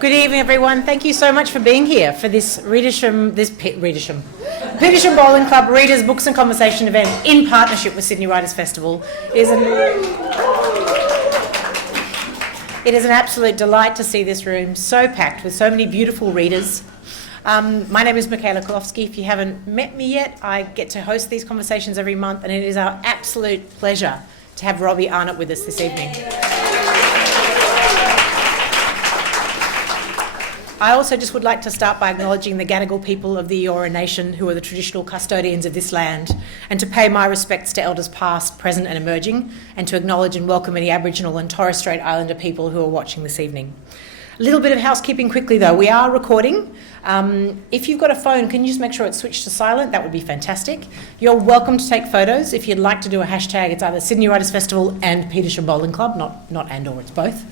Good evening, everyone. Thank you so much for being here for this Petersham Bowling Club Readers, Books and Conversation event in partnership with Sydney Writers Festival. It is an absolute delight to see this room so packed with so many beautiful readers. My name is Michaela Kalowski. If you haven't met me yet, I get to host these conversations every month, and it is our absolute pleasure to have Robbie Arnott with us this evening. I also just would like to start by acknowledging the Gadigal people of the Eora Nation, who are the traditional custodians of this land, and to pay my respects to elders past, present and emerging, and to acknowledge and welcome any Aboriginal and Torres Strait Islander people who are watching this evening. A little bit of housekeeping quickly though. We are recording. If you've got a phone, can you just make sure it's switched to silent? That would be fantastic. You're welcome to take photos. If you'd like to do a hashtag, it's either Sydney Writers Festival and Petersham Bowling Club, not and or, it's both.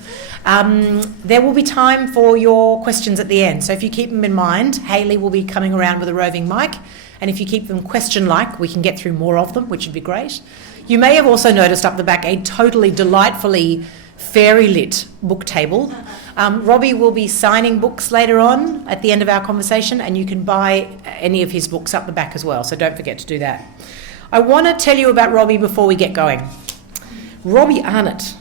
There will be time for your questions at the end. So if you keep them in mind, Hayley will be coming around with a roving mic. And if you keep them question-like, we can get through more of them, which would be great. You may have also noticed up the back a totally delightfully fairy-lit book table. Robbie will be signing books later on at the end of our conversation, and you can buy any of his books up the back as well, so don't forget to do that. I want to tell you about Robbie before we get going. Robbie Arnott.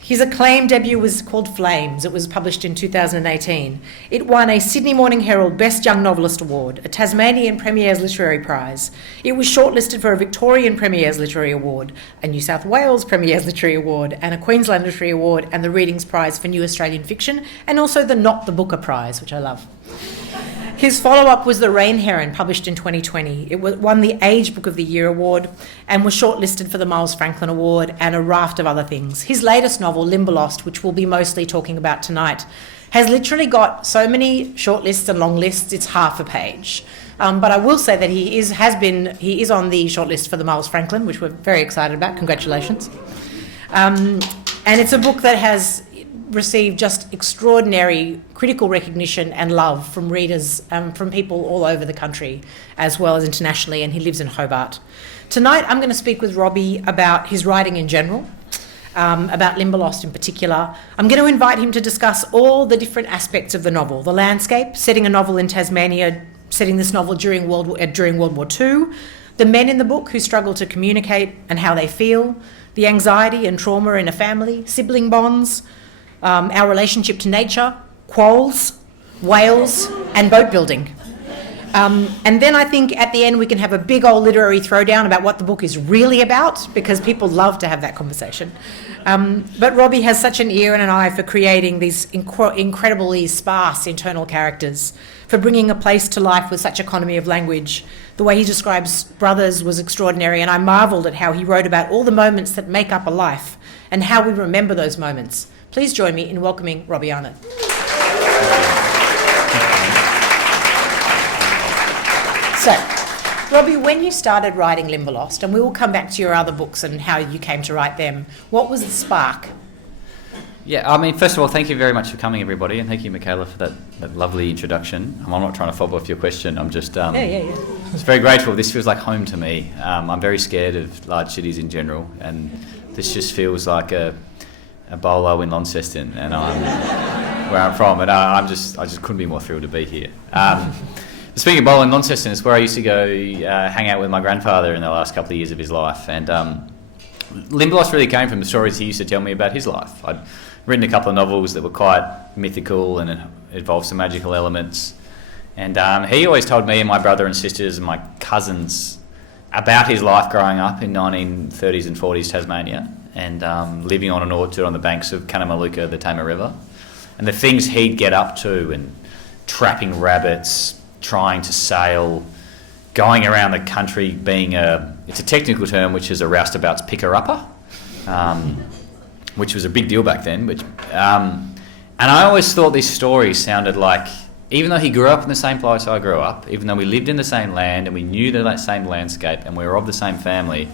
His acclaimed debut was called Flames. It was published in 2018. It won a Sydney Morning Herald Best Young Novelist Award, a Tasmanian Premier's Literary Prize. It was shortlisted for a Victorian Premier's Literary Award, a New South Wales Premier's Literary Award, and a Queensland Literary Award, and the Readings Prize for New Australian Fiction, and also the Not the Booker Prize, which I love. His follow-up was The Rain Heron, published in 2020. It won the Age Book of the Year award and was shortlisted for the Miles Franklin Award and a raft of other things. His latest novel, Limberlost, which we'll be mostly talking about tonight, has literally got so many shortlists and long lists, it's half a page. But I will say that he is on the shortlist for the Miles Franklin, which we're very excited about. Congratulations. And it's a book that has received just extraordinary critical recognition and love from readers, from people all over the country as well as internationally, and he lives in Hobart. Tonight I'm going to speak with Robbie about his writing in general, about Limberlost in particular. I'm going to invite him to discuss all the different aspects of the novel, the landscape, setting a novel in Tasmania, setting this novel during World War II, the men in the book who struggle to communicate and how they feel, the anxiety and trauma in a family, sibling bonds, our relationship to nature, quolls, whales, and boat building. And then I think at the end we can have a big old literary throwdown about what the book is really about, because people love to have that conversation. But Robbie has such an ear and an eye for creating these incredibly sparse internal characters, for bringing a place to life with such economy of language. The way he describes brothers was extraordinary, and I marvelled at how he wrote about all the moments that make up a life and how we remember those moments. Please join me in welcoming Robbie Arnott. So, Robbie, when you started writing Limberlost, and we will come back to your other books and how you came to write them, what was the spark? Yeah, I mean, first of all, thank you very much for coming, everybody, and thank you, Michaela, for that lovely introduction. I'm not trying to fob off your question, I'm just just very grateful. This feels like home to me. I'm very scared of large cities in general, and this just feels like a bolo in Launceston, and I'm where I'm from, and I just couldn't be more thrilled to be here. Speaking of bolo in Launceston, it's where I used to go hang out with my grandfather in the last couple of years of his life, and Limberlost really came from the stories he used to tell me about his life. I'd written a couple of novels that were quite mythical and involved some magical elements, and he always told me and my brother and sisters and my cousins about his life growing up in 1930s and 40s Tasmania, and living on an orchard on the banks of Cunnamalooka, the Tamar River, and the things he'd get up to, and trapping rabbits, trying to sail, going around the country being it's a technical term which is a roustabout's picker-upper, which was a big deal back then. And I always thought this story sounded like, even though he grew up in the same place I grew up, even though we lived in the same land and we knew that same landscape and we were of the same family,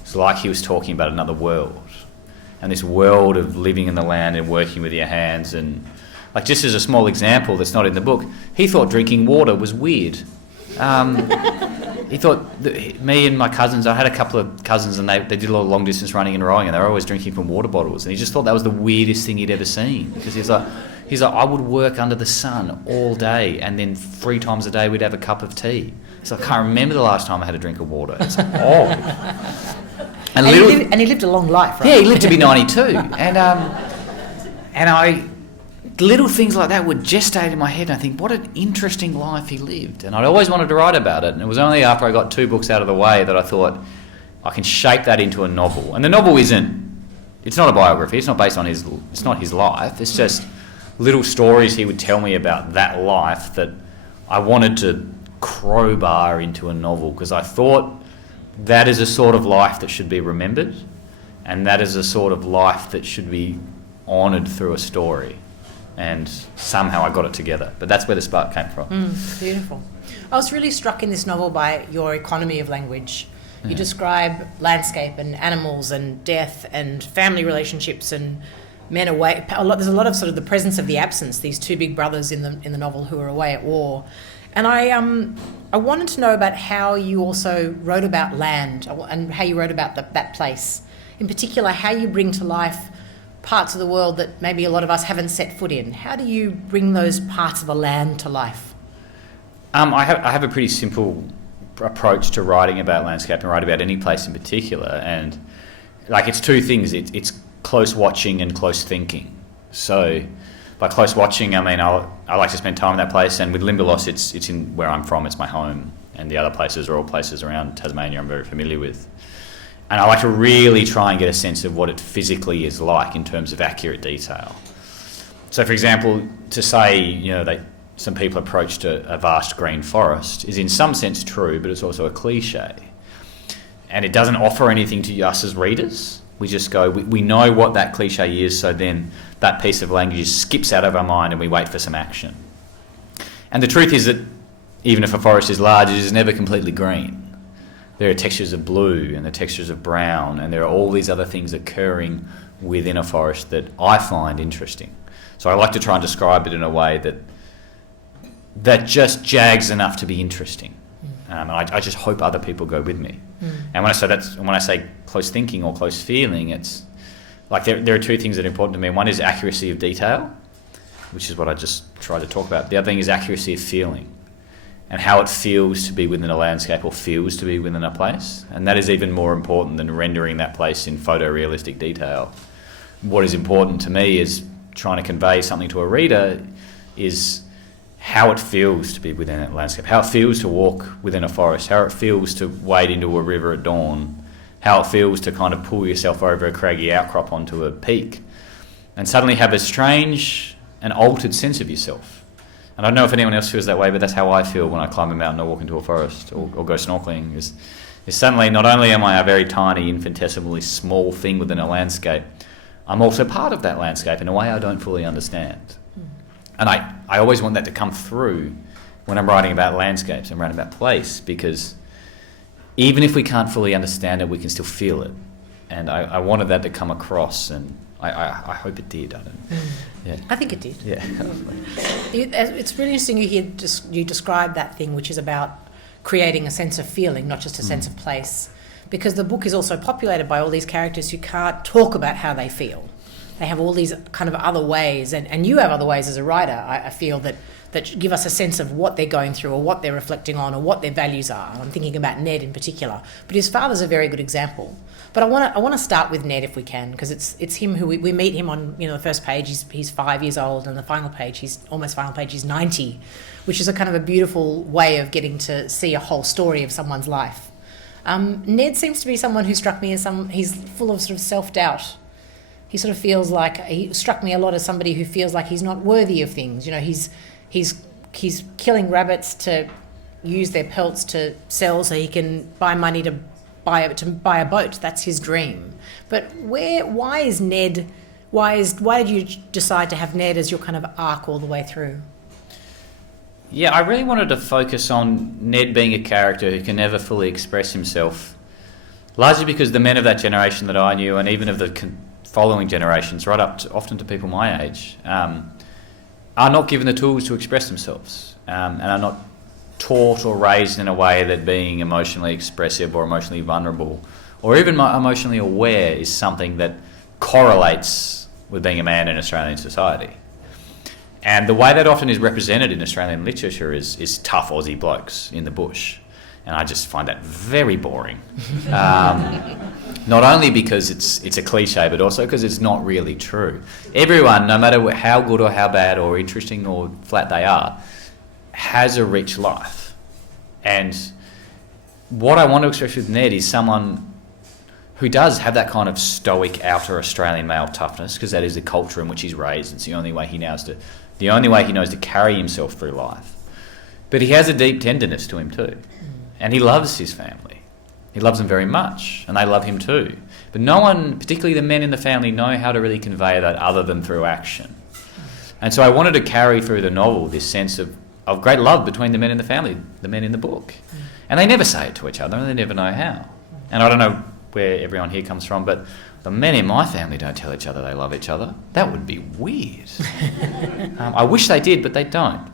it's like he was talking about another world, and this world of living in the land and working with your hands. And like, just as a small example that's not in the book, he thought drinking water was weird. he thought that me and my cousins, I had a couple of cousins and they did a lot of long distance running and rowing and they were always drinking from water bottles, and he just thought that was the weirdest thing he'd ever seen, because he's like, I would work under the sun all day and then 3 times a day we'd have a cup of tea. So I can't remember the last time I had a drink of water. It's odd. And he lived a long life, right? Yeah, he lived to be 92. Little things like that would gestate in my head, and I think, what an interesting life he lived. And I'd always wanted to write about it, and it was only after I got 2 books out of the way that I thought, I can shape that into a novel. And the novel it's not a biography, it's not based on it's not his life, it's just little stories he would tell me about that life that I wanted to crowbar into a novel, because I thought that is a sort of life that should be remembered, and that is a sort of life that should be honoured through a story. And somehow I got it together. But that's where the spark came from. Beautiful. I was really struck in this novel by your economy of language. You describe landscape and animals and death and family relationships and men away. There's a lot of sort of the presence of the absence, these 2 big brothers in the novel who are away at war. And I wanted to know about how you also wrote about land and how you wrote about that place. In particular, how you bring to life parts of the world that maybe a lot of us haven't set foot in. How do you bring those parts of the land to life? I have a pretty simple approach to writing about landscape and writing about any place in particular, and it's 2 things. It's close watching and close thinking. So by close watching, I mean I like to spend time in that place, and with Limberlost, it's in where I'm from, it's my home, and the other places are all places around Tasmania I'm very familiar with. And I like to really try and get a sense of what it physically is like in terms of accurate detail. So, for example, to say, some people approached a vast green forest is in some sense true, but it's also a cliche. And it doesn't offer anything to us as readers. We just go, we know what that cliche is, so then that piece of language skips out of our mind and we wait for some action. And the truth is that even if a forest is large, it is never completely green. There are textures of blue and the textures of brown, and there are all these other things occurring within a forest that I find interesting. So I like to try and describe it in a way that just jags enough to be interesting. And I just hope other people go with me. And when I say close thinking or close feeling, it's like there are 2 things that are important to me. One is accuracy of detail, which is what I just tried to talk about. The other thing is accuracy of feeling, and how it feels to be within a landscape or feels to be within a place. And that is even more important than rendering that place in photorealistic detail. What is important to me is trying to convey something to a reader is how it feels to be within that landscape, how it feels to walk within a forest, how it feels to wade into a river at dawn, how it feels to kind of pull yourself over a craggy outcrop onto a peak and suddenly have a strange and altered sense of yourself. And I don't know if anyone else feels that way, but that's how I feel when I climb a mountain or walk into a forest or go snorkeling. Is suddenly not only am I a very tiny, infinitesimally small thing within a landscape, I'm also part of that landscape in a way I don't fully understand. And I always want that to come through when I'm writing about landscapes and writing about place, because even if we can't fully understand it, we can still feel it. And I wanted that to come across, and I hope it did. I think it did. Yeah. It's really interesting you describe that thing, which is about creating a sense of feeling, not just a sense of place, because the book is also populated by all these characters who can't talk about how they feel. They have all these kind of other ways, and you have other ways as a writer, I feel, that give us a sense of what they're going through or what they're reflecting on or what their values are. And I'm thinking about Ned in particular, but his father's a very good example. But I want to start with Ned if we can, because it's him who we meet him on the first page. He's 5 years old, and the final page he's 90, which is a kind of a beautiful way of getting to see a whole story of someone's life. Ned seems to be someone who struck me as he's full of sort of self-doubt. He sort of feels like, he struck me a lot as somebody who feels like he's not worthy of things. He's killing rabbits to use their pelts to sell so he can buy money to buy a boat. That's his dream. But why did you decide to have Ned as your kind of arc all the way through? Yeah, I really wanted to focus on Ned being a character who can never fully express himself, largely because the men of that generation that I knew, and even of the following generations, right up to, often to people my age, are not given the tools to express themselves, and are not taught or raised in a way that being emotionally expressive or emotionally vulnerable or even emotionally aware is something that correlates with being a man in Australian society. And the way that often is represented in Australian literature is tough Aussie blokes in the bush. And I just find that very boring. Not only because it's a cliche, but also because it's not really true. Everyone, no matter how good or how bad or interesting or flat they are, has a rich life. And what I want to express with Ned is someone who does have that kind of stoic outer Australian male toughness, because that is the culture in which he's raised. It's the only way he knows to carry himself through life. But he has a deep tenderness to him too. And he loves his family. He loves them very much, and they love him too. But no one, particularly the men in the family, know how to really convey that other than through action. And so I wanted to carry through the novel this sense of great love between the men in the family, the men in the book. And they never say it to each other, and they never know how. And I don't know where everyone here comes from, but the men in my family don't tell each other they love each other. That would be weird. I wish they did, but they don't.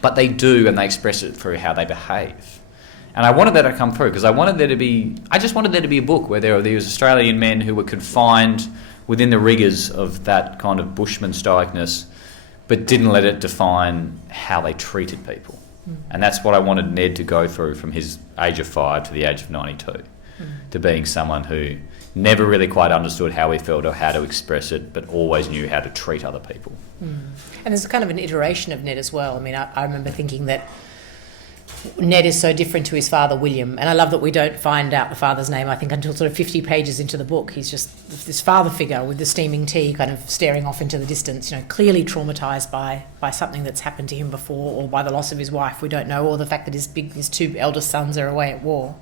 But they do, and they express it through how they behave. And I wanted that to come through, because I just wanted there to be a book where there were these Australian men who were confined within the rigours of that kind of bushman stoicness, but didn't let it define how they treated people. And that's what I wanted Ned to go through from his age of 5 to the age of 92, to being someone who never really quite understood how he felt or how to express it, but always knew how to treat other people. And there's kind of an iteration of Ned as well. I mean, I remember thinking that Ned is so different to his father, William, and I love that we don't find out the father's name, I think, until sort of 50 pages into the book. He's just this father figure with the steaming tea kind of staring off into the distance, clearly traumatised by something that's happened to him before, or by the loss of his wife, we don't know, or the fact that his 2 eldest sons are away at war.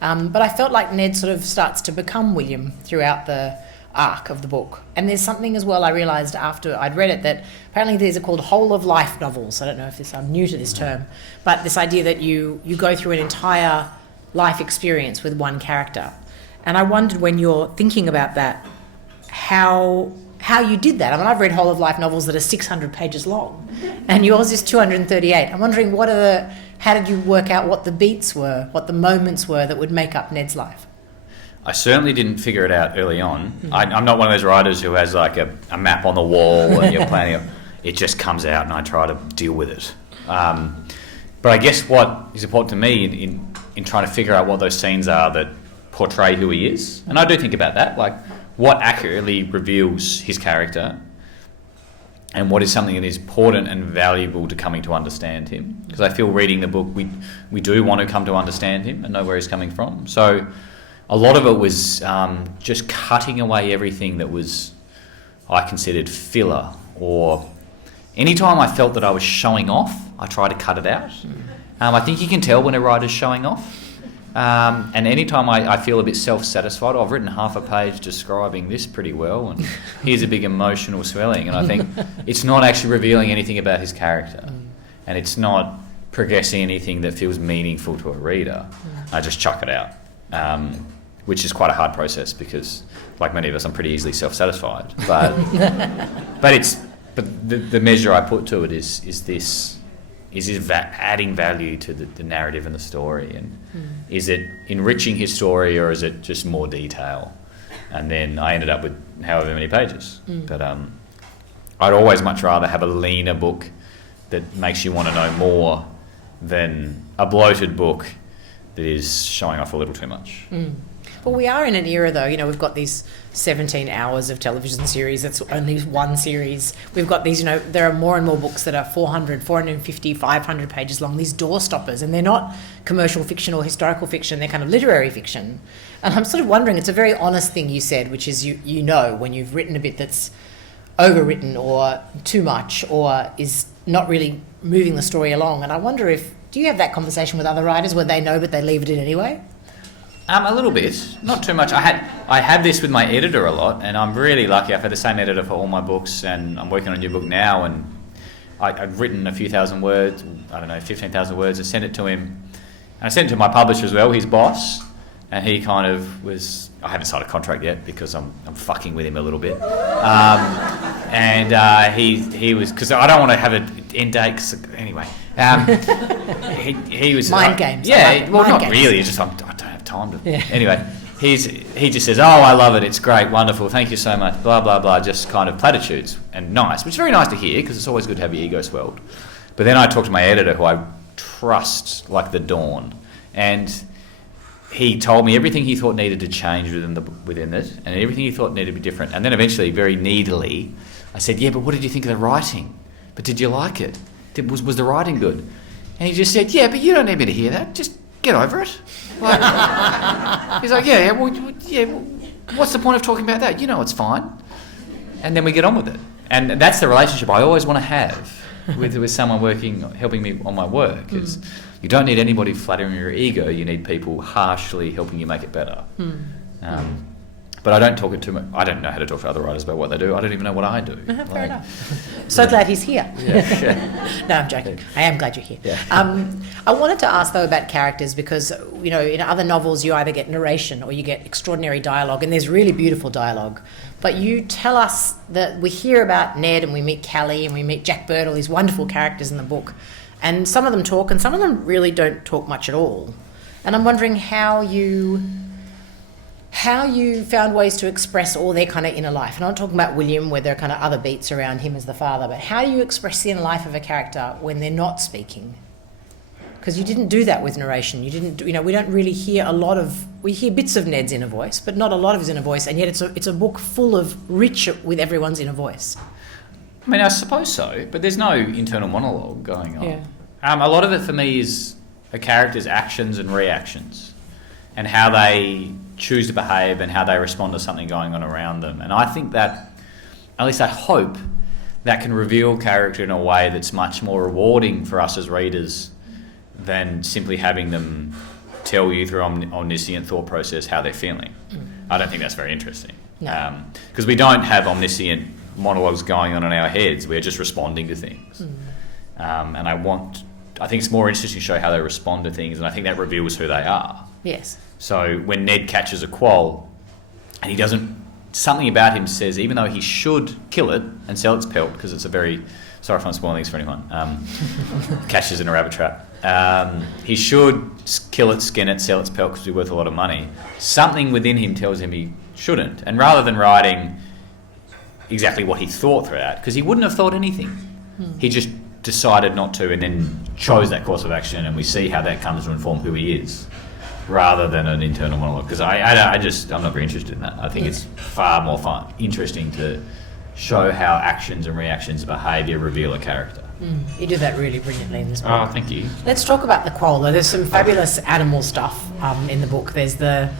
But I felt like Ned sort of starts to become William throughout the arc of the book. And there's something as well I realised after I'd read it, that apparently these are called whole of life novels. I don't know if I'm new to this term, but this idea that you go through an entire life experience with one character. And I wondered, when you're thinking about that, how you did that. I mean, I've read whole of life novels that are 600 pages long, and yours is 238. I'm wondering, how did you work out what the beats were, what the moments were that would make up Ned's life? I certainly didn't figure it out early on. I'm not one of those writers who has like a map on the wall and you're planning it. It just comes out and I try to deal with it. But I guess what is important to me in trying to figure out what those scenes are that portray who he is, and I do think about that, like what accurately reveals his character and what is something that is important and valuable to coming to understand him. Because I feel reading the book, we do want to come to understand him and know where he's coming from. So a lot of it was just cutting away everything that was, I considered, filler, or anytime I felt that I was showing off, I try to cut it out. I think you can tell when a writer's showing off. And anytime I feel a bit self-satisfied, I've written half a page describing this pretty well, and here's a big emotional swelling, and I think it's not actually revealing anything about his character, and it's not progressing anything that feels meaningful to a reader. I just chuck it out. Which is quite a hard process because, like many of us, I'm pretty easily self-satisfied. But the measure I put to it is adding value to the narrative and the story, and is it enriching his story or is it just more detail? And then I ended up with however many pages. But I'd always much rather have a leaner book that makes you want to know more than a bloated book that is showing off a little too much. Well, we are in an era, though, we've got these 17 hours of television series. That's only one series. We've got these, there are more and more books that are 400, 450, 500 pages long, these doorstoppers, and they're not commercial fiction or historical fiction, they're kind of literary fiction. And I'm sort of wondering, it's a very honest thing you said, which is when you've written a bit that's overwritten or too much or is not really moving the story along. And I wonder do you have that conversation with other writers where they know but they leave it in anyway? A little bit, not too much. I have this with my editor a lot, and I'm really lucky. I've had the same editor for all my books, and I'm working on a new book now, and I've written a few thousand words, 15,000 words, and sent it to him. And I sent it to my publisher as well, his boss, and he kind of was, I haven't signed a contract yet because I'm fucking with him a little bit. And he was, because I don't want to have end date. Anyway, he was mind games. Yeah, well, not games. really. It's just I don't have time to. Yeah. Anyway, he just says, "Oh, I love it. It's great, wonderful. Thank you so much." Blah blah blah. Just kind of platitudes and nice, which is very nice to hear because it's always good to have your ego swelled. But then I talked to my editor, who I trust like the dawn, and he told me everything he thought needed to change within it, and everything he thought needed to be different. And then eventually, very needily, I said, "Yeah, but what did you think of the writing? But did you like it? Was the writing good?" And he just said, "Yeah, but you don't need me to hear that. Just get over it." Like, he's like, "Yeah, well, what's the point of talking about that? You know it's fine." And then we get on with it. And that's the relationship I always want to have with someone helping me on my work. Is you don't need anybody flattering your ego. You need people harshly helping you make it better. But I don't talk it too much. I don't know how to talk to other writers about what they do. I don't even know what I do. Fair enough. So glad he's here. Yeah. No, I'm joking. I am glad you're here. Yeah. I wanted to ask, though, about characters because, in other novels you either get narration or you get extraordinary dialogue, and there's really beautiful dialogue. But you tell us that we hear about Ned and we meet Callie and we meet Jack Bird, all these wonderful characters in the book. And some of them talk and some of them really don't talk much at all. And I'm wondering how you found ways to express all their kind of inner life. And I'm not talking about William, where there are kind of other beats around him as the father, but how do you express the inner life of a character when they're not speaking? Because you didn't do that with narration. You didn't, we don't really hear we hear bits of Ned's inner voice, but not a lot of his inner voice, and yet it's a book full of rich with everyone's inner voice. I mean, I suppose so, but there's no internal monologue going on. Yeah. A lot of it for me is a character's actions and reactions and how they choose to behave and how they respond to something going on around them. And I think that, at least I hope, that can reveal character in a way that's much more rewarding for us as readers than simply having them tell you through omniscient thought process how they're feeling. I don't think that's very interesting. No. Because we don't have omniscient monologues going on in our heads. We're just responding to things. And I think it's more interesting to show how they respond to things, and I think that reveals who they are. Yes. So when Ned catches a quoll, and something about him says, even though he should kill it and sell its pelt, because it's sorry if I'm spoiling things for anyone, catches in a rabbit trap, he should kill it, skin it, sell its pelt because it's worth a lot of money. Something within him tells him he shouldn't. And rather than writing exactly what he thought throughout, because he wouldn't have thought anything, he just decided not to and then chose that course of action, and we see how that comes to inform who he is, rather than an internal monologue. Because I'm not very interested in that. I think it's far more interesting to show how actions and reactions of behaviour reveal a character. You do that really brilliantly in this book. Oh, thank you. Let's talk about the quoll, though. There's some fabulous animal stuff in the book. There's the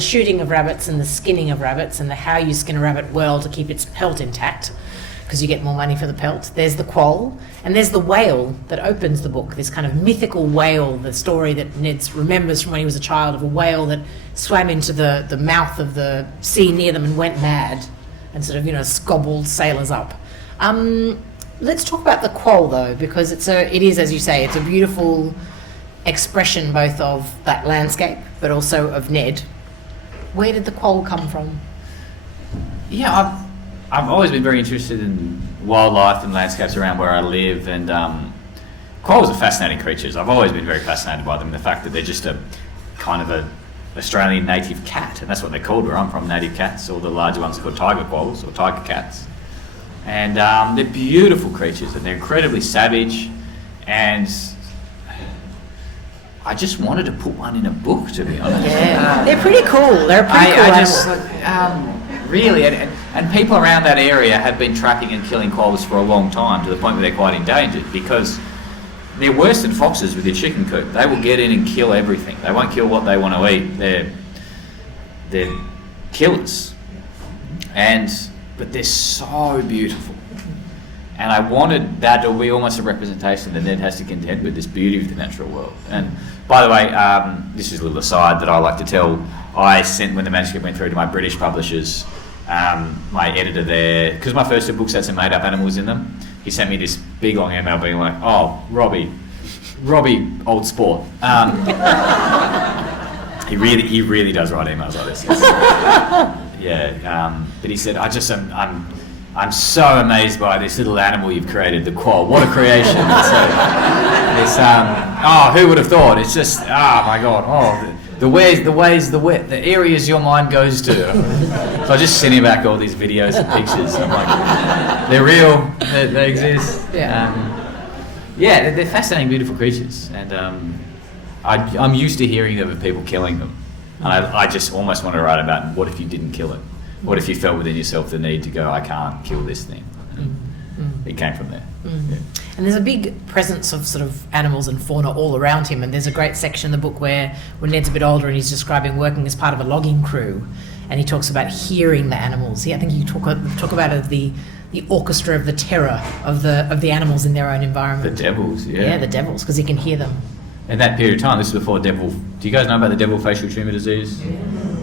shooting of rabbits and the skinning of rabbits, and the how you skin a rabbit well to keep its pelt intact, because you get more money for the pelt. There's the quoll, and there's the whale that opens the book, this kind of mythical whale, the story that Ned remembers from when he was a child, of a whale that swam into the mouth of the sea near them and went mad and sort of, scobbled sailors up. Let's talk about the quoll, though, because it is, as you say, it's a beautiful expression both of that landscape but also of Ned. Where did the quoll come from? Yeah, I've always been very interested in wildlife and landscapes around where I live, and quolls are fascinating creatures. I've always been very fascinated by them. The fact that they're just a kind of a Australian native cat, and that's what they're called where I'm from, native cats. All the larger ones are called tiger quolls or tiger cats. And they're beautiful creatures, and they're incredibly savage, and I just wanted to put one in a book, to be honest. Yeah, they're pretty cool. They're a pretty cool animal. Really, and people around that area have been trapping and killing quolls for a long time, to the point where they're quite endangered, because they're worse than foxes with your chicken coop. They will get in and kill everything. They won't kill what they want to eat. They're killers. But they're so beautiful. And I wanted that to be almost a representation that Ned has to contend with, this beauty of the natural world. And by the way, this is a little aside that I like to tell. I sent, when the manuscript went through to my British publishers, my editor there, because my first two books had some made-up animals in them, he sent me this big long email being like, "Oh, Robbie, old sport." He really does write emails like this. Yeah, but he said, I'm I'm so amazed by this little animal you've created, the quoll. What a creation. Who would have thought? It's just, oh my God, the areas your mind goes to. So I just sending back all these videos and pictures. And I'm like, they're real, they exist. They're fascinating, beautiful creatures. And I'm used to hearing of people killing them. And I just almost want to write about what if you didn't kill it? What if you felt within yourself the need to go, I can't kill this thing? It came from there. Yeah. And there's a big presence of sort of animals and fauna all around him, and there's a great section in the book where when Ned's a bit older and he's describing working as part of a logging crew, and he talks about hearing the animals. I think you talk about it, the orchestra of the terror of the animals in their own environment. The devils, the devils, because he can hear them. In that period of time, this is before devil. Do you guys know about the devil facial tumour disease?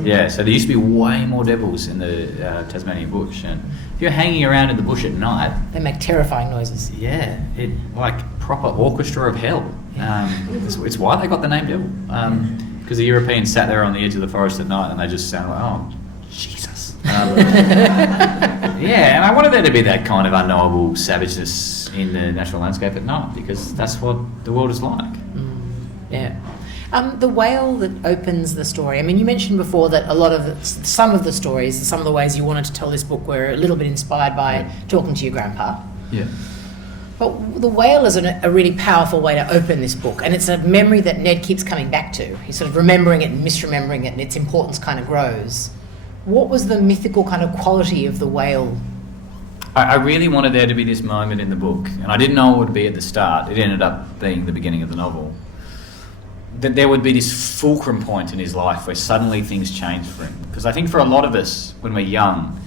Yeah, so there used to be way more devils in the Tasmanian bush, and if you're hanging around in the bush at night, they make terrifying noises. Yeah, it like proper orchestra of hell. It's why they got the name devil, because the Europeans sat there on the edge of the forest at night and they just sounded like, oh, Jesus. And I wanted there to be that kind of unknowable savageness in the natural landscape at night, because that's what the world is like. The whale that opens the story. I mean, you mentioned before that some of the stories, some of the ways you wanted to tell this book were a little bit inspired by talking to your grandpa. Yeah. But the whale is a really powerful way to open this book, and it's a memory that Ned keeps coming back to. He's sort of remembering it and misremembering it, and its importance kind of grows. What was the mythical kind of quality of the whale? I really wanted there to be this moment in the book, and I didn't know it would be at the start. It ended up being the beginning of the novel. That there would be this fulcrum point in his life where suddenly things change for him. Because I think for a lot of us, when we're young,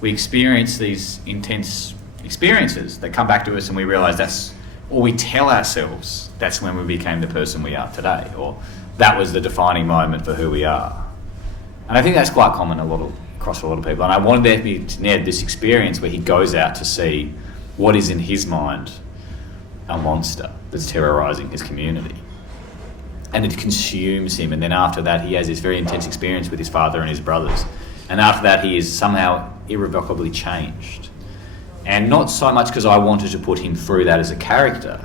we experience these intense experiences that come back to us and we realise or we tell ourselves that's when we became the person we are today, or that was the defining moment for who we are. And I think that's quite common across a lot of people. And I wanted there to be, Ned, this experience where he goes out to see what is in his mind a monster that's terrorising his community. And it consumes him, and then after that he has this very intense experience with his father and his brothers, and after that he is somehow irrevocably changed. And not so much because I wanted to put him through that as a character,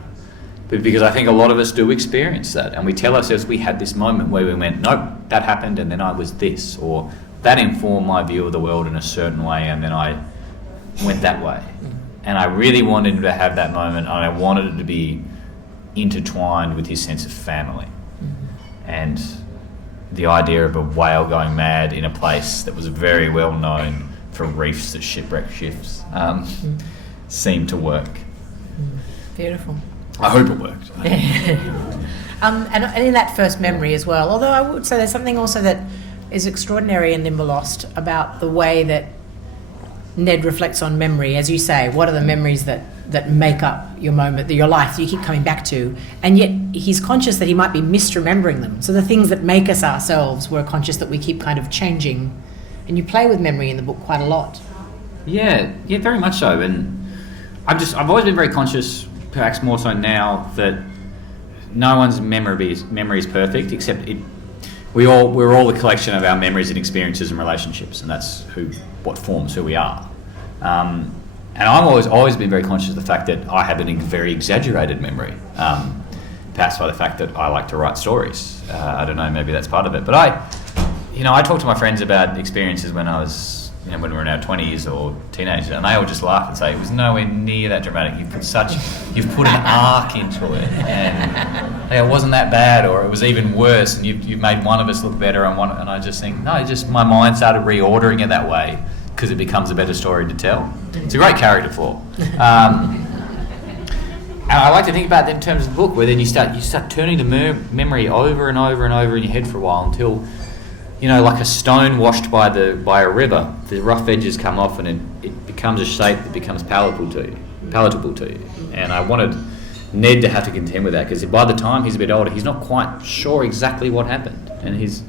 but because I think a lot of us do experience that, and we tell ourselves we had this moment where we went, nope, that happened and then I was this, or that informed my view of the world in a certain way and then I went that way. And I really wanted him to have that moment, and I wanted it to be intertwined with his sense of family. And the idea of a whale going mad in a place that was very well known for reefs that shipwreck ships seemed to work. Beautiful. I hope it worked. And in that first memory as well, although I would say there's something also that is extraordinary in Limberlost about the way that Ned reflects on memory. As you say, what are the memories that make up your moment, your life that you keep coming back to, and yet he's conscious that he might be misremembering them. So the things that make us ourselves, we're conscious that we keep kind of changing, and you play with memory in the book quite a lot. Yeah, very much so. And I've always been very conscious, perhaps more so now, that no one's memory is perfect, except we're all a collection of our memories and experiences and relationships, and that's what forms who we are. And I've always been very conscious of the fact that I have a very exaggerated memory, perhaps by the fact that I like to write stories. I don't know, maybe that's part of it. But I talk to my friends about experiences when I was, when we were in our 20s or teenagers, and they all just laugh and say, it was nowhere near that dramatic. You've put an arc into it, and it wasn't that bad, or it was even worse, and you've made one of us look better, and I just think, no, my mind started reordering it that way, because it becomes a better story to tell. It's a great character flaw. And I like to think about that in terms of the book, where then you start turning the memory over and over and over in your head for a while until, like a stone washed by a river, the rough edges come off and it becomes a shape that becomes palatable to you. And I wanted Ned to have to contend with that, because by the time he's a bit older, he's not quite sure exactly what happened, and his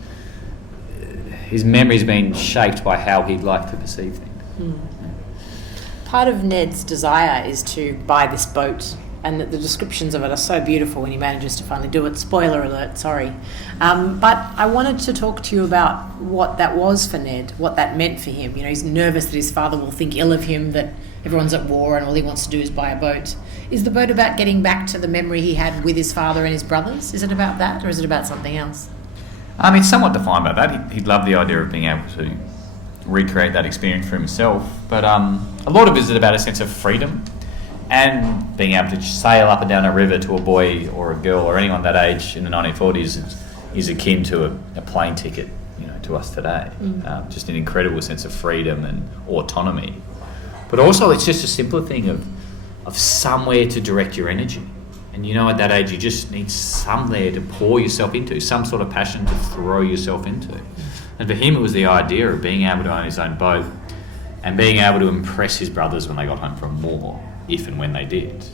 memory's been shaped by how he'd like to perceive things. Part of Ned's desire is to buy this boat and the descriptions of it are so beautiful when he manages to finally do it. Spoiler alert, sorry. But I wanted to talk to you about what that was for Ned, what that meant for him. You know, he's nervous that his father will think ill of him, that everyone's at war and all he wants to do is buy a boat. Is the boat about getting back to the memory he had with his father and his brothers? Is it about that, or is it about something else? It's somewhat defined by that. He'd love the idea of being able to recreate that experience for himself, but a lot of it is about a sense of freedom and being able to sail up and down a river to a boy or a girl or anyone that age in the 1940s is akin to a plane ticket, you know, to us today. Just an incredible sense of freedom and autonomy. But also it's just a simpler thing of somewhere to direct your energy. And you know, at that age you just need somewhere to pour yourself into, some sort of passion to throw yourself into. And for him it was the idea of being able to own his own boat and being able to impress his brothers when they got home from war, if and when they did.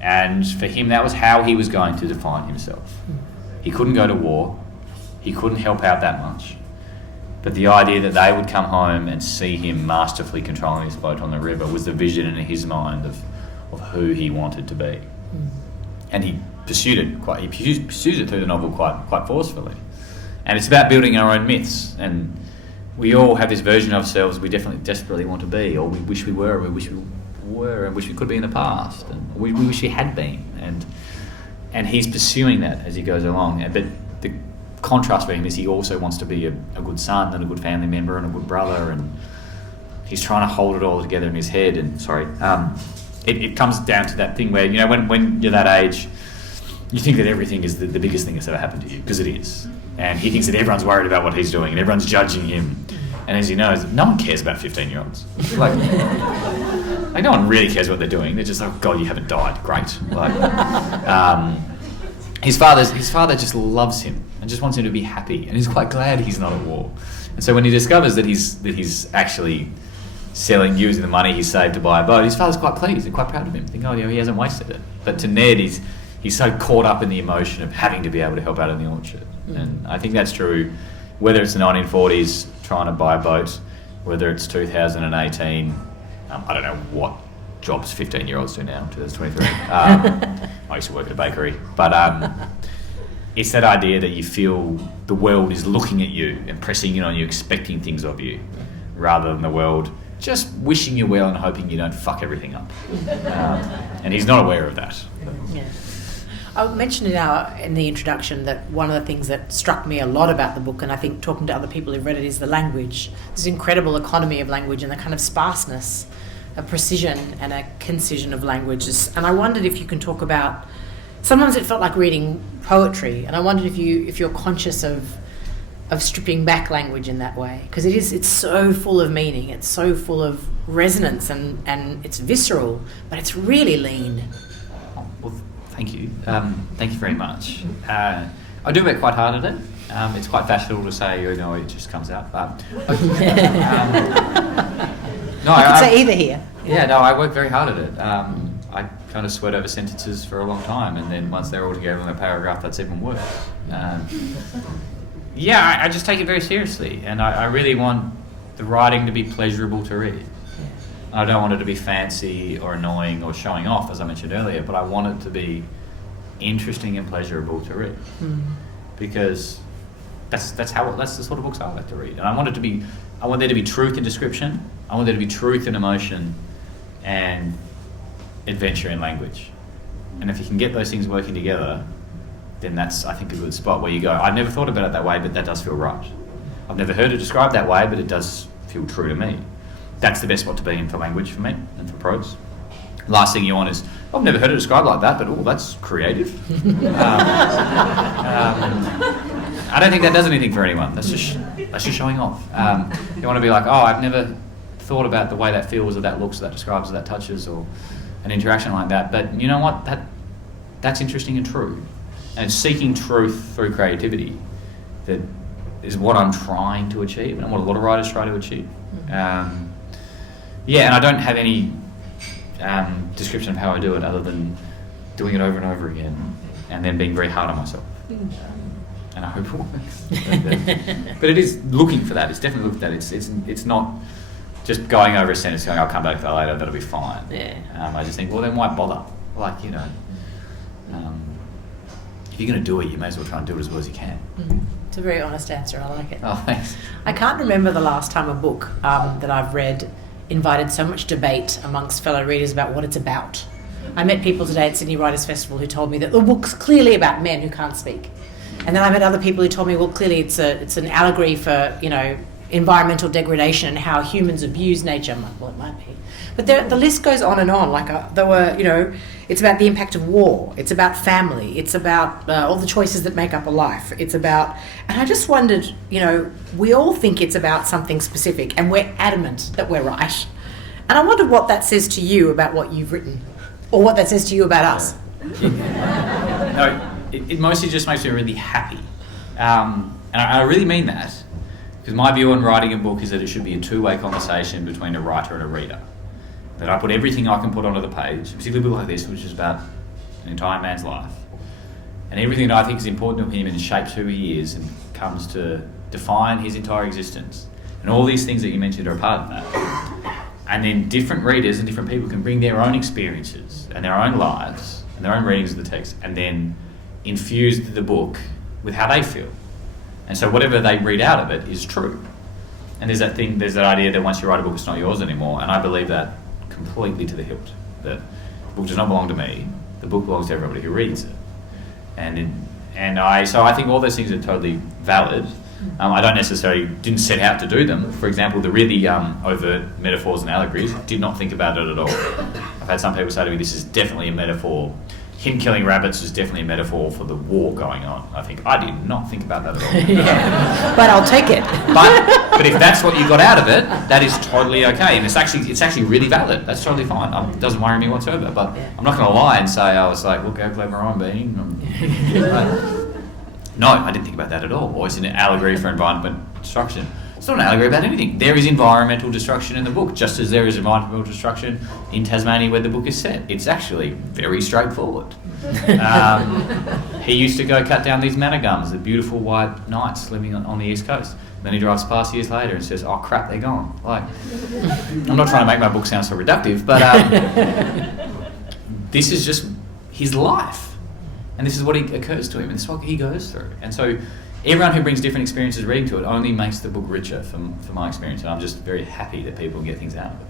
And for him that was how he was going to define himself. He couldn't go to war, he couldn't help out that much, but the idea that they would come home and see him masterfully controlling his boat on the river was the vision in his mind of who he wanted to be. And he pursued it through the novel quite forcefully. And it's about building our own myths, and we all have this version of ourselves we definitely desperately want to be, or we wish we were, or we wish we were, and wish we could be in the past, and we wish we had been. And he's pursuing that as he goes along. But the contrast for him is he also wants to be a good son and a good family member and a good brother, and he's trying to hold it all together in his head. And it comes down to that thing where, you know, when you're that age, you think that everything is the biggest thing that's ever happened to you, because it is. And he thinks that everyone's worried about what he's doing and everyone's judging him. And as he knows, no one cares about 15-year-olds. Like no one really cares what they're doing. They're just like, God, you haven't died. Great. His father just loves him and just wants him to be happy, and he's quite glad he's not at war. And so when he discovers that he's actually using the money he saved to buy a boat, his father's quite pleased and quite proud of him, thinking, oh, yeah, he hasn't wasted it. But to Ned, he's so caught up in the emotion of having to be able to help out in the orchard. And I think that's true, whether it's the 1940s trying to buy a boat, whether it's 2018. I don't know what jobs 15-year-olds do now, 2023. I used to work at a bakery. But it's that idea that you feel the world is looking at you and pressing in on you, expecting things of you, rather than the world just wishing you well and hoping you don't fuck everything up. And he's not aware of that. Yeah. I mentioned in the introduction that one of the things that struck me a lot about the book, and I think talking to other people who've read it, is the language. This incredible economy of language and the kind of sparseness, a precision and a concision of languages. And I wondered if you can talk about, sometimes it felt like reading poetry, and I wondered if you're conscious of stripping back language in that way, because it's so full of meaning, it's so full of resonance, and it's visceral, but it's really lean. Well, thank you. Thank you very much. I do work quite hard at it. It's quite fashionable to say, you know, it just comes out. But no, I could say either here. Yeah, no, I work very hard at it. I kind of sweat over sentences for a long time, and then once they're all together in a paragraph, that's even worse. I just take it very seriously, and I really want the writing to be pleasurable to read. I don't want it to be fancy or annoying or showing off, as I mentioned earlier, but I want it to be interesting and pleasurable to read, because that's the sort of books I like to read. And I want there to be truth in description. I want there to be truth in emotion, and adventure in language. And if you can get those things working together, then that's, I think, a good spot where you go, I've never thought about it that way, but that does feel right. I've never heard it described that way, but it does feel true to me. That's the best spot to be in for language for me and for prose. Last thing you want is, I've never heard it described like that, but that's creative. I don't think that does anything for anyone. That's just showing off. You want to be like, I've never thought about the way that feels, or that looks, or that describes, or that touches, or an interaction like that. But you know what? That's interesting and true. And seeking truth through creativity, that is what I'm trying to achieve, and what a lot of writers try to achieve. And I don't have any description of how I do it, other than doing it over and over again, and then being very hard on myself. And I hope it works. But it is looking for that. It's definitely looking for that. It's not just going over a sentence going, I'll come back to that later, that'll be fine. I just think, well, then why bother? Like, if you're going to do it, you may as well try and do it as well as you can. It's a very honest answer. I like it. Oh, thanks. I can't remember the last time a book that I've read invited so much debate amongst fellow readers about what it's about. I met people today at Sydney Writers Festival who told me that the book's clearly about men who can't speak. And then I met other people who told me, well, clearly it's an allegory for, environmental degradation and how humans abuse nature. I'm like, well, it might be. But the list goes on and on. Like it's about the impact of war. It's about family. It's about all the choices that make up a life. It's about, and I just wondered, we all think it's about something specific, and we're adamant that we're right. And I wondered what that says to you about what you've written, or what that says to you about us. No, it mostly just makes me really happy, and I really mean that, because my view on writing a book is that it should be a two-way conversation between a writer and a reader. That I put everything I can put onto the page, particularly a book like this, which is about an entire man's life, and everything that I think is important to him and shapes who he is and comes to define his entire existence. And all these things that you mentioned are a part of that. And then different readers and different people can bring their own experiences and their own lives and their own readings of the text, and then infuse the book with how they feel. And so whatever they read out of it is true. And there's that idea that once you write a book, it's not yours anymore. And I believe that completely to the hilt. That the book does not belong to me. The book belongs to everybody who reads it. So I think all those things are totally valid. I didn't set out to do them. For example, the really overt metaphors and allegories, did not think about it at all. I've had some people say to me, this is definitely a metaphor. Him killing rabbits is definitely a metaphor for the war going on. I think, I did not think about that at all. Yeah. But I'll take it. But if that's what you got out of it, that is totally okay. And it's actually really valid. That's totally fine. It doesn't worry me whatsoever. But I'm not going to lie and say I was like, look how clever I'm being. No, I didn't think about that at all. Or it's an allegory for environment destruction. It's not an allegory about anything. There is environmental destruction in the book, just as there is environmental destruction in Tasmania where the book is set. It's actually very straightforward. He used to go cut down these manor gums, the beautiful white knights living on the east coast. Then he drives past years later and says, oh crap, they're gone. Like, I'm not trying to make my book sound so reductive, but this is just his life. And this is what occurs to him, and this is what he goes through. And so everyone who brings different experiences reading to it only makes the book richer from my experience, and I'm just very happy that people get things out of it.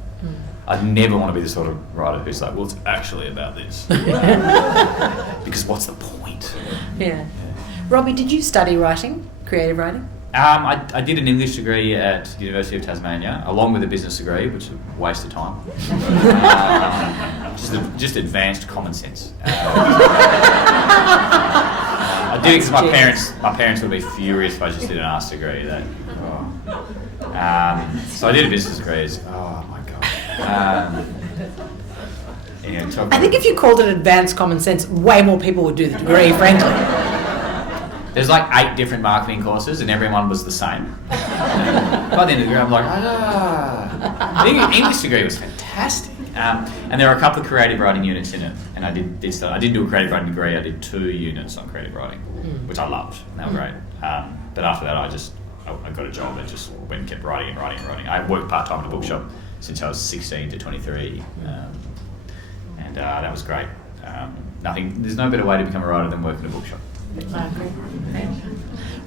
I'd never want to be the sort of writer who's like, well, it's actually about this. Because what's the point? Yeah. Robbie, did you study writing, creative writing? I did an English degree at the University of Tasmania, along with a business degree, which is a waste of time. Just advanced common sense. I did it because my parents would be furious if I just did an arts degree. So I did a business degree. Oh my god. I think if you called it advanced common sense, way more people would do the degree, frankly. There's like 8 different marketing courses and everyone was the same. By the end of the degree, I'm like, The English degree was fantastic. And there are a couple of creative writing units in it. And I did do a creative writing degree. I did 2 units on creative writing, which I loved. And they were great. But after that, I got a job and just went and kept writing. I worked part-time in a bookshop since I was 16 to 23. And that was great. There's no better way to become a writer than work in a bookshop. I agree.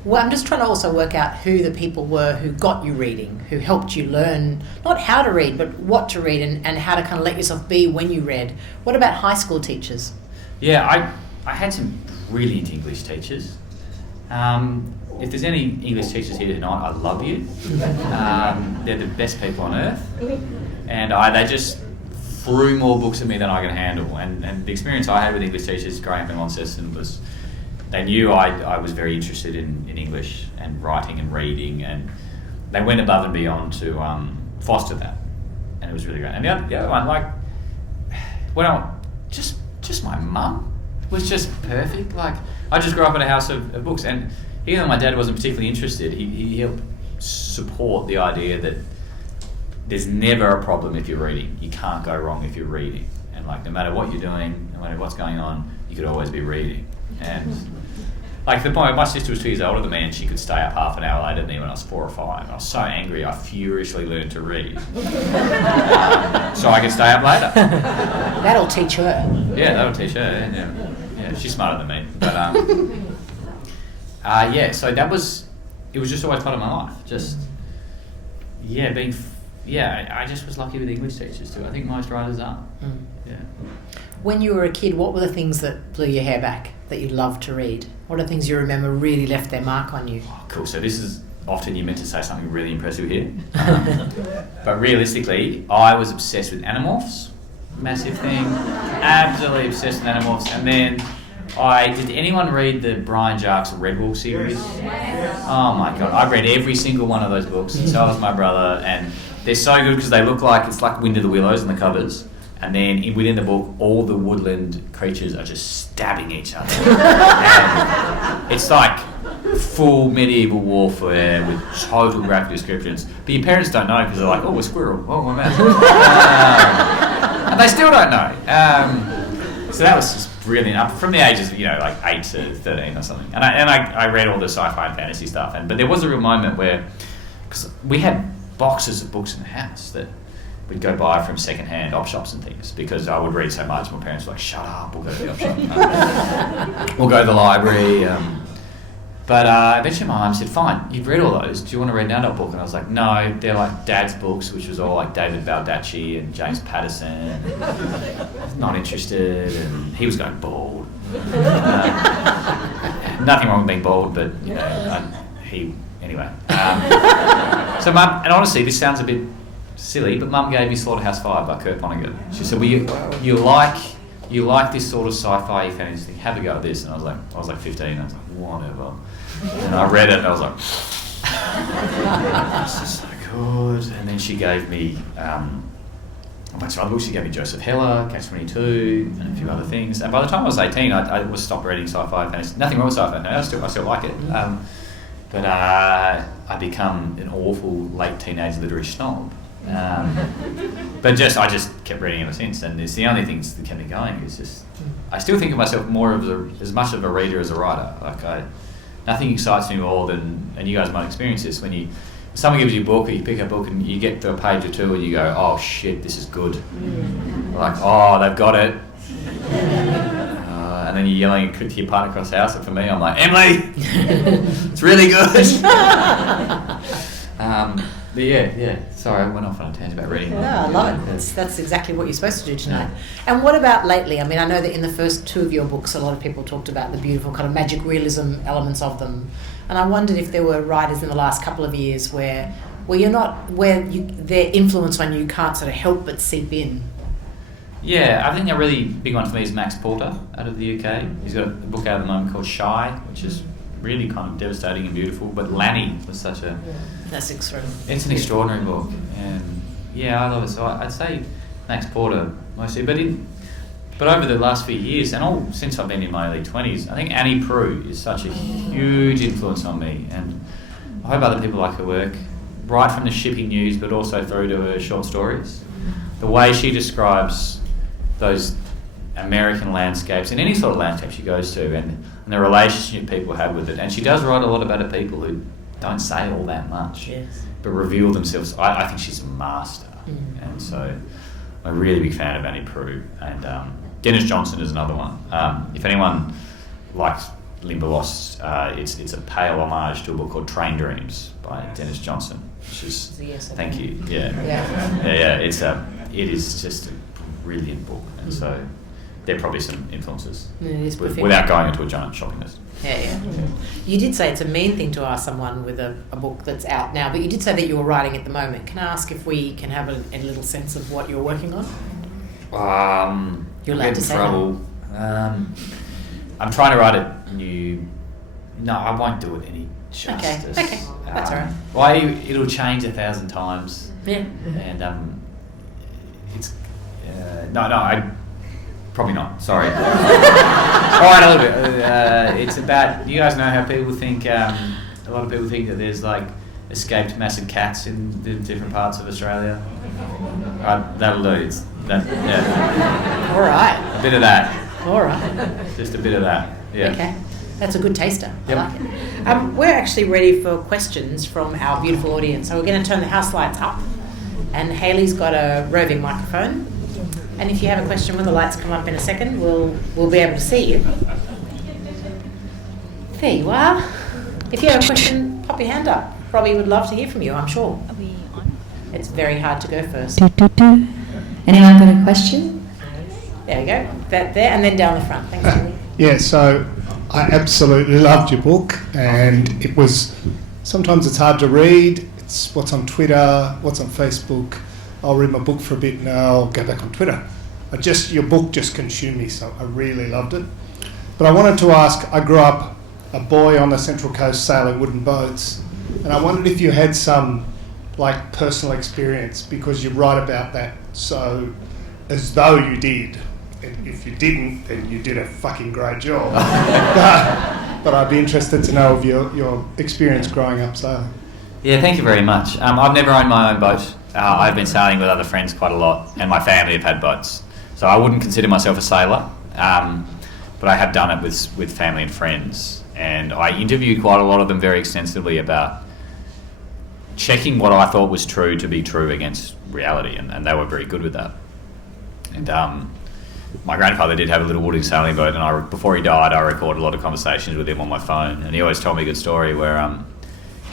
Well, I'm just trying to also work out who the people were who got you reading, who helped you learn, not how to read, but what to read and how to kind of let yourself be when you read. What about high school teachers? Yeah, I had some brilliant English teachers. If there's any English teachers here tonight, I love you. They're the best people on earth. And they just threw more books at me than I can handle. And the experience I had with English teachers growing up in Launceston was they knew I was very interested in English and writing and reading, and they went above and beyond to foster that. And it was really great. And the other one, just my mum was just perfect. Like, I just grew up in a house of books, and even though my dad wasn't particularly interested, he helped support the idea that there's never a problem if you're reading. You can't go wrong if you're reading. And like, no matter what you're doing, no matter what's going on, you could always be reading. And Like the point, my sister was 2 years older than me, and she could stay up half an hour later than me when I was 4 or 5. I was so angry, I furiously learned to read, so I could stay up later. That'll teach her. Yeah, that'll teach her. Yeah, she's smarter than me. But so it was just always part of my life. Just I just was lucky with English teachers too. I think most writers are. Yeah. When you were a kid, what were the things that blew your hair back that you loved to read? What are things you remember really left their mark on you? Oh, cool. So this is often you're meant to say something really impressive here. But realistically, I was obsessed with Animorphs. Massive thing. Absolutely obsessed with Animorphs. And then did anyone read the Brian Jark's Redwall series? Oh my God. I read every single one of those books. And so was my brother. And they're so good because they look like, it's like Wind of the Willows in the covers. And then within the book, all the woodland creatures are just stabbing each other. And it's like full medieval warfare with total graphic descriptions. But your parents don't know because they're like, oh, a squirrel, oh, my man. And they still don't know. So that was just brilliant. From the ages of, like 8 to 13 or something. And I read all the sci-fi and fantasy stuff. But there was a real moment where, because we had boxes of books in the house that we'd go buy from second-hand op shops and things because I would read so much. My parents were like, shut up, we'll go to the op shop. We'll go to the library. But eventually my mum said, fine, you've read all those. Do you want to read an adult book? And I was like, no, they're like Dad's books, which was all like David Baldacci and James Patterson. Not interested. And he was going bald. Nothing wrong with being bald, but, anyway. So Mum, and honestly, this sounds a bit silly, but Mum gave me Slaughterhouse 5 by Kurt Vonnegut. She said, well, you like this sort of sci-fi fantasy thing, have a go at this. And I was like 15, and I was like, whatever. And I read it and I was like, this is so good. And then she gave me a bunch of other books. She gave me Joseph Heller, Catch-22, and a few other things. And by the time I was 18, I was stopped reading sci-fi fantasy. Nothing wrong with sci-fi, no, I still like it. But I become an awful late teenage literary snob. But I just kept reading ever since, and it's the only things that kept me going. It's just I still think of myself more as much of a reader as a writer. Like nothing excites me more than, and you guys might experience this, when someone gives you a book or you pick up a book and you get to a page or two and you go, oh shit, this is good. Like, oh, they've got it. And then you're yelling to your partner across the house, and for me, I'm like, Emily, it's really good. But yeah. Sorry, I went off on a tangent about reading. No, I love it. That's exactly what you're supposed to do tonight. Yeah. And what about lately? I mean, I know that in the first 2 of your books, a lot of people talked about the beautiful kind of magic realism elements of them. And I wondered if there were writers in the last couple of years where their influence on you can't sort of help but seep in. Yeah, I think a really big one for me is Max Porter out of the UK. He's got a book out at the moment called Shy, which is really kind of devastating and beautiful. But Lanny was such a... That's extraordinary. It's an extraordinary book. And I love it. So I'd say Max Porter mostly. But over the last few years, and all since I've been in my early 20s, I think Annie Proulx is such a huge influence on me. And I hope other people like her work, right from the shipping news, but also through to her short stories. The way she describes those American landscapes, and any sort of landscape she goes to, and the relationship people have with it. And she does write a lot about people who don't say all that much, but reveal themselves. I think she's a master. And so I'm a really big fan of Annie Proulx. And Dennis Johnson is another one. If anyone likes Limberlost, it's a pale homage to a book called Train Dreams by Dennis Johnson, which is thank you. Yeah. It is just a brilliant book, and so there are probably some influences without going into a giant shopping list. Yeah. You did say it's a mean thing to ask someone with a book that's out now, but you did say that you're writing at the moment. Can I ask if we can have a little sense of what you're working on? You're allowed to say trouble. I'm trying to write a new... No, I won't do it any justice. Okay. That's all right. Well, it'll change 1,000 times. Yeah. And it's... I probably not. Sorry. All right, a little bit. It's about... You guys know how people think... a lot of people think that there's like escaped massive cats in the different parts of Australia. That'll do. All right. A bit of that. All right. Just a bit of that. Yeah. Okay. That's a good taster. Yep. I like it. We're actually ready for questions from our beautiful audience. So we're going to turn the house lights up, and Hayley's got a roving microphone. And if you have a question when the lights come up in a second, we'll be able to see you. There you are. If you have a question, pop your hand up. Robbie would love to hear from you, I'm sure. Are we on? It's very hard to go first. Anyone got a question? There we go. That there, and then down the front. Thanks, Julie. Yeah, so I absolutely loved your book, and it was, sometimes it's hard to read. It's what's on Twitter, what's on Facebook. I'll read my book for a bit and I'll go back on Twitter. Your book just consumed me, so I really loved it. But I wanted to ask, I grew up a boy on the Central Coast sailing wooden boats, and I wondered if you had some like personal experience, because you write about that so as though you did. And if you didn't, then you did a fucking great job. But I'd be interested to know of your experience growing up sailing. Yeah, thank you very much. I've never owned my own boat. I've been sailing with other friends quite a lot, and my family have had boats. So I wouldn't consider myself a sailor, but I have done it with family and friends. And I interviewed quite a lot of them very extensively about checking what I thought was true to be true against reality, and they were very good with that. And my grandfather did have a little wooden sailing boat, and before he died, I recorded a lot of conversations with him on my phone, and he always told me a good story where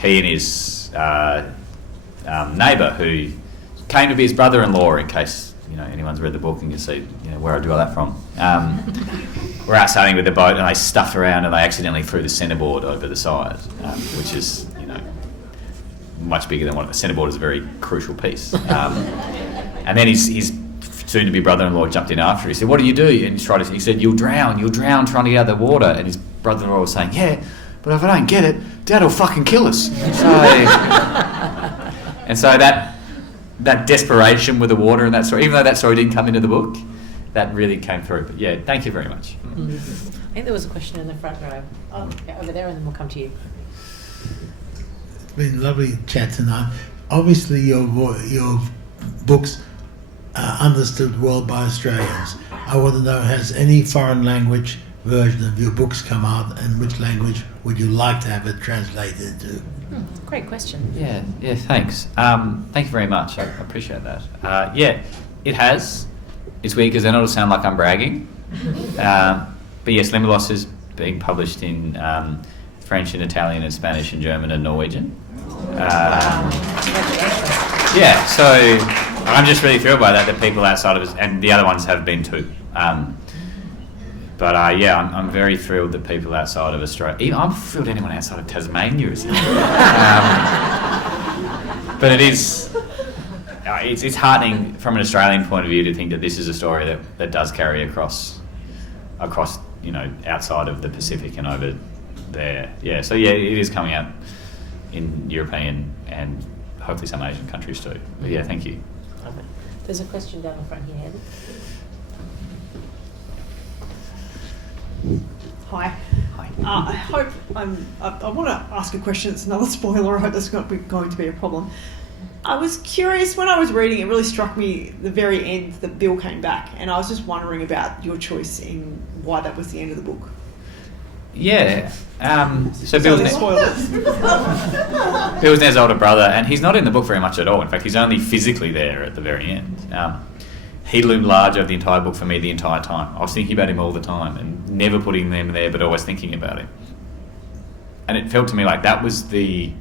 he and his neighbour, who came to be his brother-in-law, in case anyone's read the book and you see where I draw that from, were out sailing with the boat, and they stuffed around and they accidentally threw the centreboard over the side, which is much bigger than the centreboard is a very crucial piece. And then his soon-to-be brother-in-law jumped in after. He said, "What do you do?" And he said, "You'll drown trying to get out of the water." And his brother-in-law was saying, "Yeah, but if I don't get it, Dad will fucking kill us." So that desperation with the water and that story, even though that story didn't come into the book, that really came through. But yeah, thank you very much. I think there was a question in the front row. Oh, yeah, over there, and then we'll come to you. It's been a lovely chat tonight. Obviously, your books are understood well by Australians. I want to know, has any foreign language version of your books come out, and which language would you like to have it translated into? Great question. Yeah, thanks. Thank you very much. I appreciate that. Yeah, it has. It's weird because then it'll sound like I'm bragging. But yes, Limitless is being published in French and Italian and Spanish and German and Norwegian. Yeah, so I'm just really thrilled by that people outside of us, and the other ones have been too. But I'm very thrilled that people outside of Australia, I'm thrilled anyone outside of Tasmania is here. But it is, it's heartening from an Australian point of view to think that this is a story that does carry across, outside of the Pacific and over there. Yeah, so yeah, it is coming out in European and hopefully some Asian countries too. But yeah, thank you. There's a question down the front here, Heather. Hi. I want to ask a question. It's another spoiler. I hope that's not going to be a problem. I was curious, when I was reading, it really struck me the very end that Bill came back, and I was just wondering about your choice in why that was the end of the book. Yeah. So Bill's Bill's Ned's older brother, and he's not in the book very much at all. In fact, he's only physically there at the very end. He loomed large over the entire book for me the entire time. I was thinking about him all the time and never putting them there, but always thinking about him. And it felt to me like that was the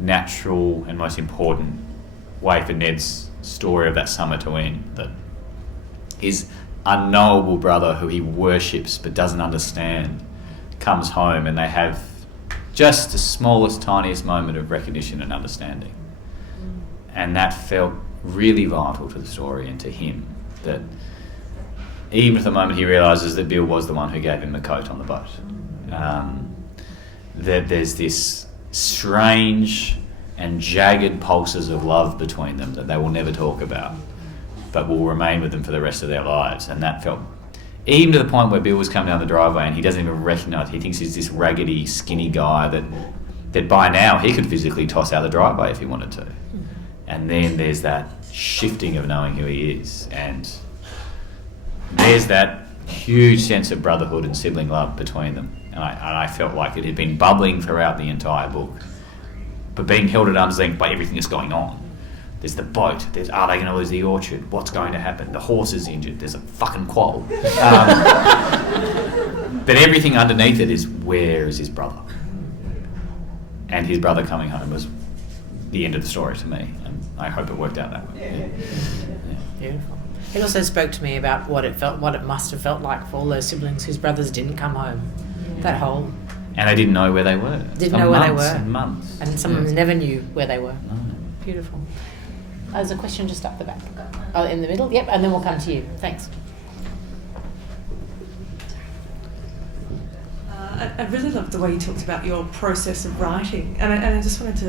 natural and most important way for Ned's story of that summer to end. That his unknowable brother, who he worships but doesn't understand, comes home, and they have just the smallest, tiniest moment of recognition and understanding. And that felt really vital to the story and to him, that even at the moment he realises that Bill was the one who gave him the coat on the boat, that there's this strange and jagged pulses of love between them that they will never talk about but will remain with them for the rest of their lives. And that felt, even to the point where Bill was coming down the driveway and he doesn't even recognise, he thinks he's this raggedy, skinny guy that by now he could physically toss out the driveway if he wanted to. And then there's that shifting of knowing who he is, and there's that huge sense of brotherhood and sibling love between them. and I felt like it had been bubbling throughout the entire book, but being held at arm's length by everything that's going on. There's the boat, there's are they going to lose the orchard, what's going to happen, the horse is injured, there's a fucking quarrel. But everything underneath it is, where is his brother? And his brother coming home was the end of the story to me, and I hope it worked out that way. Beautiful. It also spoke to me about what it must have felt like for all those siblings whose brothers didn't come home. That whole... And they didn't know where they were. Didn't know where they were. And months. And some of them never knew where they were. No. Beautiful. There's a question just up the back. Oh, in the middle? Yep, and then we'll come to you. Thanks. I really loved the way you talked about your process of writing, and I just wanted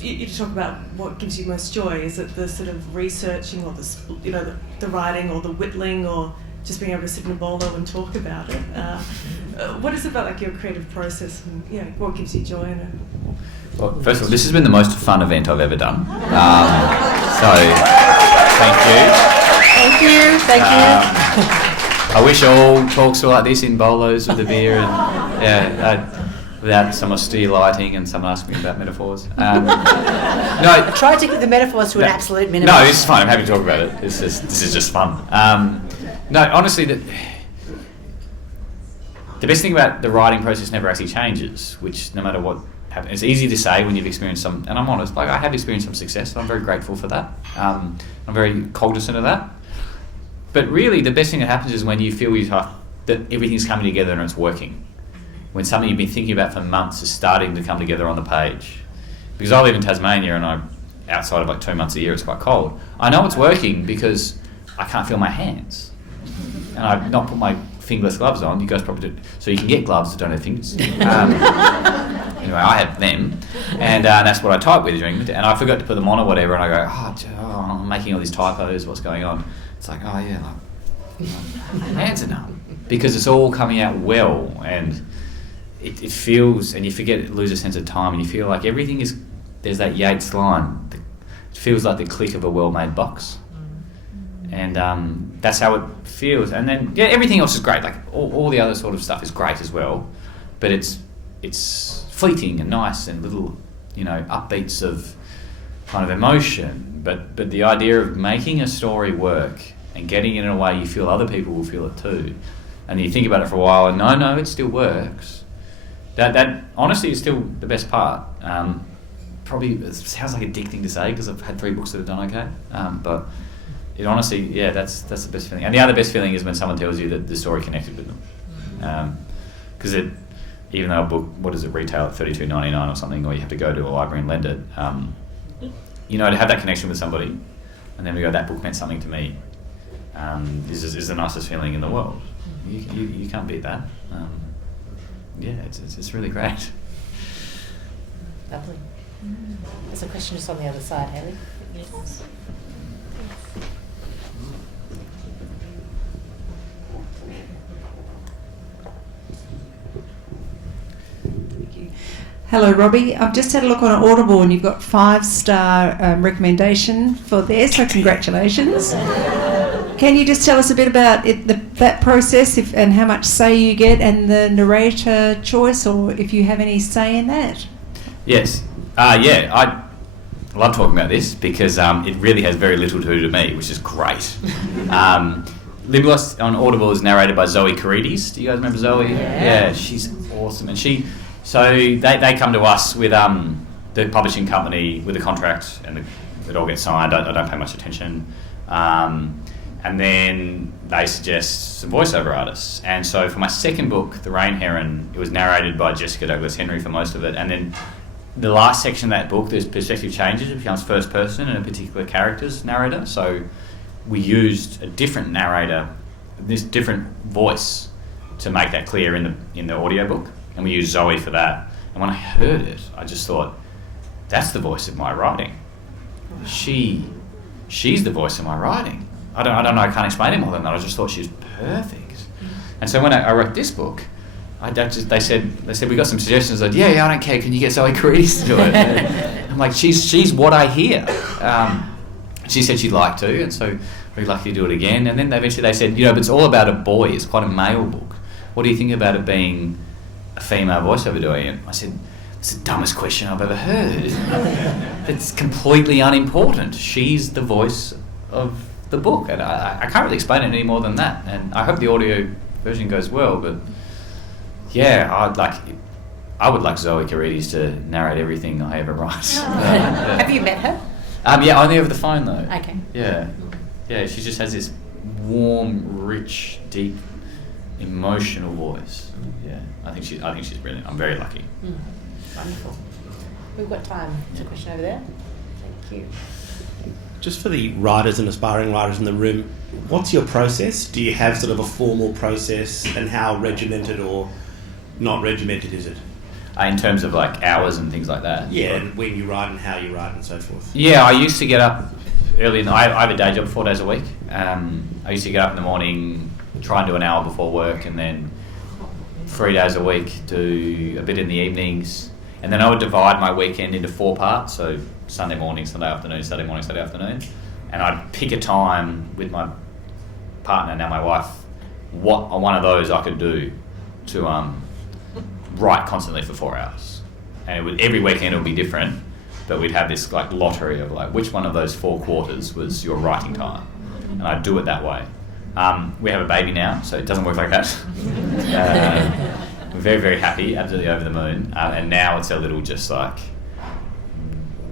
you to talk about what gives you most joy. Is it the sort of researching, or the writing, or the whittling, or just being able to sit in a bolo and talk about it? What is it about your creative process, and what gives you joy in it? Well, first of all, this has been the most fun event I've ever done. So, thank you. Thank you. I wish all talks were like this in bolos with a beer and without some austere lighting and someone asking me about metaphors. No, Try to keep the metaphors to an absolute minimum. No, this is fine. I'm happy to talk about it. This is just fun. No, honestly, the best thing about the writing process never actually changes, which no matter what happens, it's easy to say when you've experienced some, and I'm honest, I have experienced some success, and I'm very grateful for that. I'm very cognizant of that. But really, the best thing that happens is when you feel that everything's coming together and it's working. When something you've been thinking about for months is starting to come together on the page. Because I live in Tasmania, and outside of 2 months a year, it's quite cold. I know it's working because I can't feel my hands. And I've not put my fingerless gloves on. You guys probably do. So you can get gloves that don't have fingers. Anyway, I have them, and that's what I type with during the day. And I forgot to put them on or whatever, and I go, I'm making all these typos, what's going on? It's like, my hands are numb. Because it's all coming out well, and it feels, and you forget, lose a sense of time, and you feel like everything is, there's that Yeats line, it feels like the click of a well-made box. And that's how it feels. And then, everything else is great. Like, all the other sort of stuff is great as well, but it's fleeting and nice and little, upbeats of kind of emotion. But the idea of making a story work and getting it in a way you feel other people will feel it too, and you think about it for a while and no, it still works. That honestly is still the best part. Probably it sounds like a dick thing to say because I've had 3 books that have done okay, but it honestly, that's the best feeling. And the other best feeling is when someone tells you that the story connected with them, because even though a book, what does it retail at $32.99 or something, or you have to go to a library and lend it, to have that connection with somebody, and then we go, that book meant something to me, is the nicest feeling in the world. You can't beat that. It's really great. Lovely. There's a question just on the other side, Haley. Yes. Hello, Robbie. I've just had a look on Audible and you've got 5-star recommendation for there, so congratulations. Can you just tell us a bit about that process and how much say you get and the narrator choice, or if you have any say in that? Yes. I love talking about this because it really has very little to do to me, which is great. Novelist on Audible is narrated by Zoe Carides. Do you guys remember Zoe? Yeah, she's awesome. And so they come to us with the publishing company with a contract, and it all gets signed. I don't pay much attention. And then they suggest some voiceover artists. And so for my second book, The Rain Heron, it was narrated by Jessica Douglas Henry for most of it. And then the last section of that book, there's perspective changes. It becomes first person and a particular character's narrator. So we used a different narrator, this different voice, to make that clear in the audiobook. And we used Zoe for that. And when I heard it, I just thought, that's the voice of my writing. She's the voice of my writing. I don't know, I can't explain it more than that. I just thought she was perfect. And so when I wrote this book, they said we got some suggestions. I said, I don't care. Can you get Zoe Carides to do it? I'm like, she's what I hear. She said she'd like to, and so very lucky to do it again. And then eventually they said, but it's all about a boy. It's quite a male book. what do you think about it being a female voiceover doing it? I said, it's the dumbest question I've ever heard. It's completely unimportant. She's the voice of the book, and I can't really explain it any more than that. And I hope the audio version goes well, but yeah, I would like Zoe Keredes to narrate everything I ever write. Have you met her? Yeah, only over the phone though. Okay. Yeah, she just has this warm, rich, deep, emotional voice. Yeah, I think she's brilliant. I'm very lucky. Wonderful. We've got time for a question over there. Thank you. Just for the writers and aspiring writers in the room, what's your process? Do you have sort of a formal process, and how regimented or not regimented is it? In terms of like hours and things like that? Yeah, and when you write and how you write and so forth. Yeah, I used to get up early I have a day job 4 days a week. I used to get up in the morning, try and do an hour before work, and then 3 days a week do a bit in the evenings. And then I would divide my weekend into 4 parts, so Sunday morning, Sunday afternoon, Saturday morning, Saturday afternoon. And I'd pick a time with my partner, now my wife, what on one of those I could do to write constantly for 4 hours. And every weekend it would be different, but we'd have this like lottery of like which one of those 4 quarters was your writing time. And I'd do it that way. We have a baby now, so it doesn't work like that. We're very, very happy, absolutely over the moon. And now it's a little just like,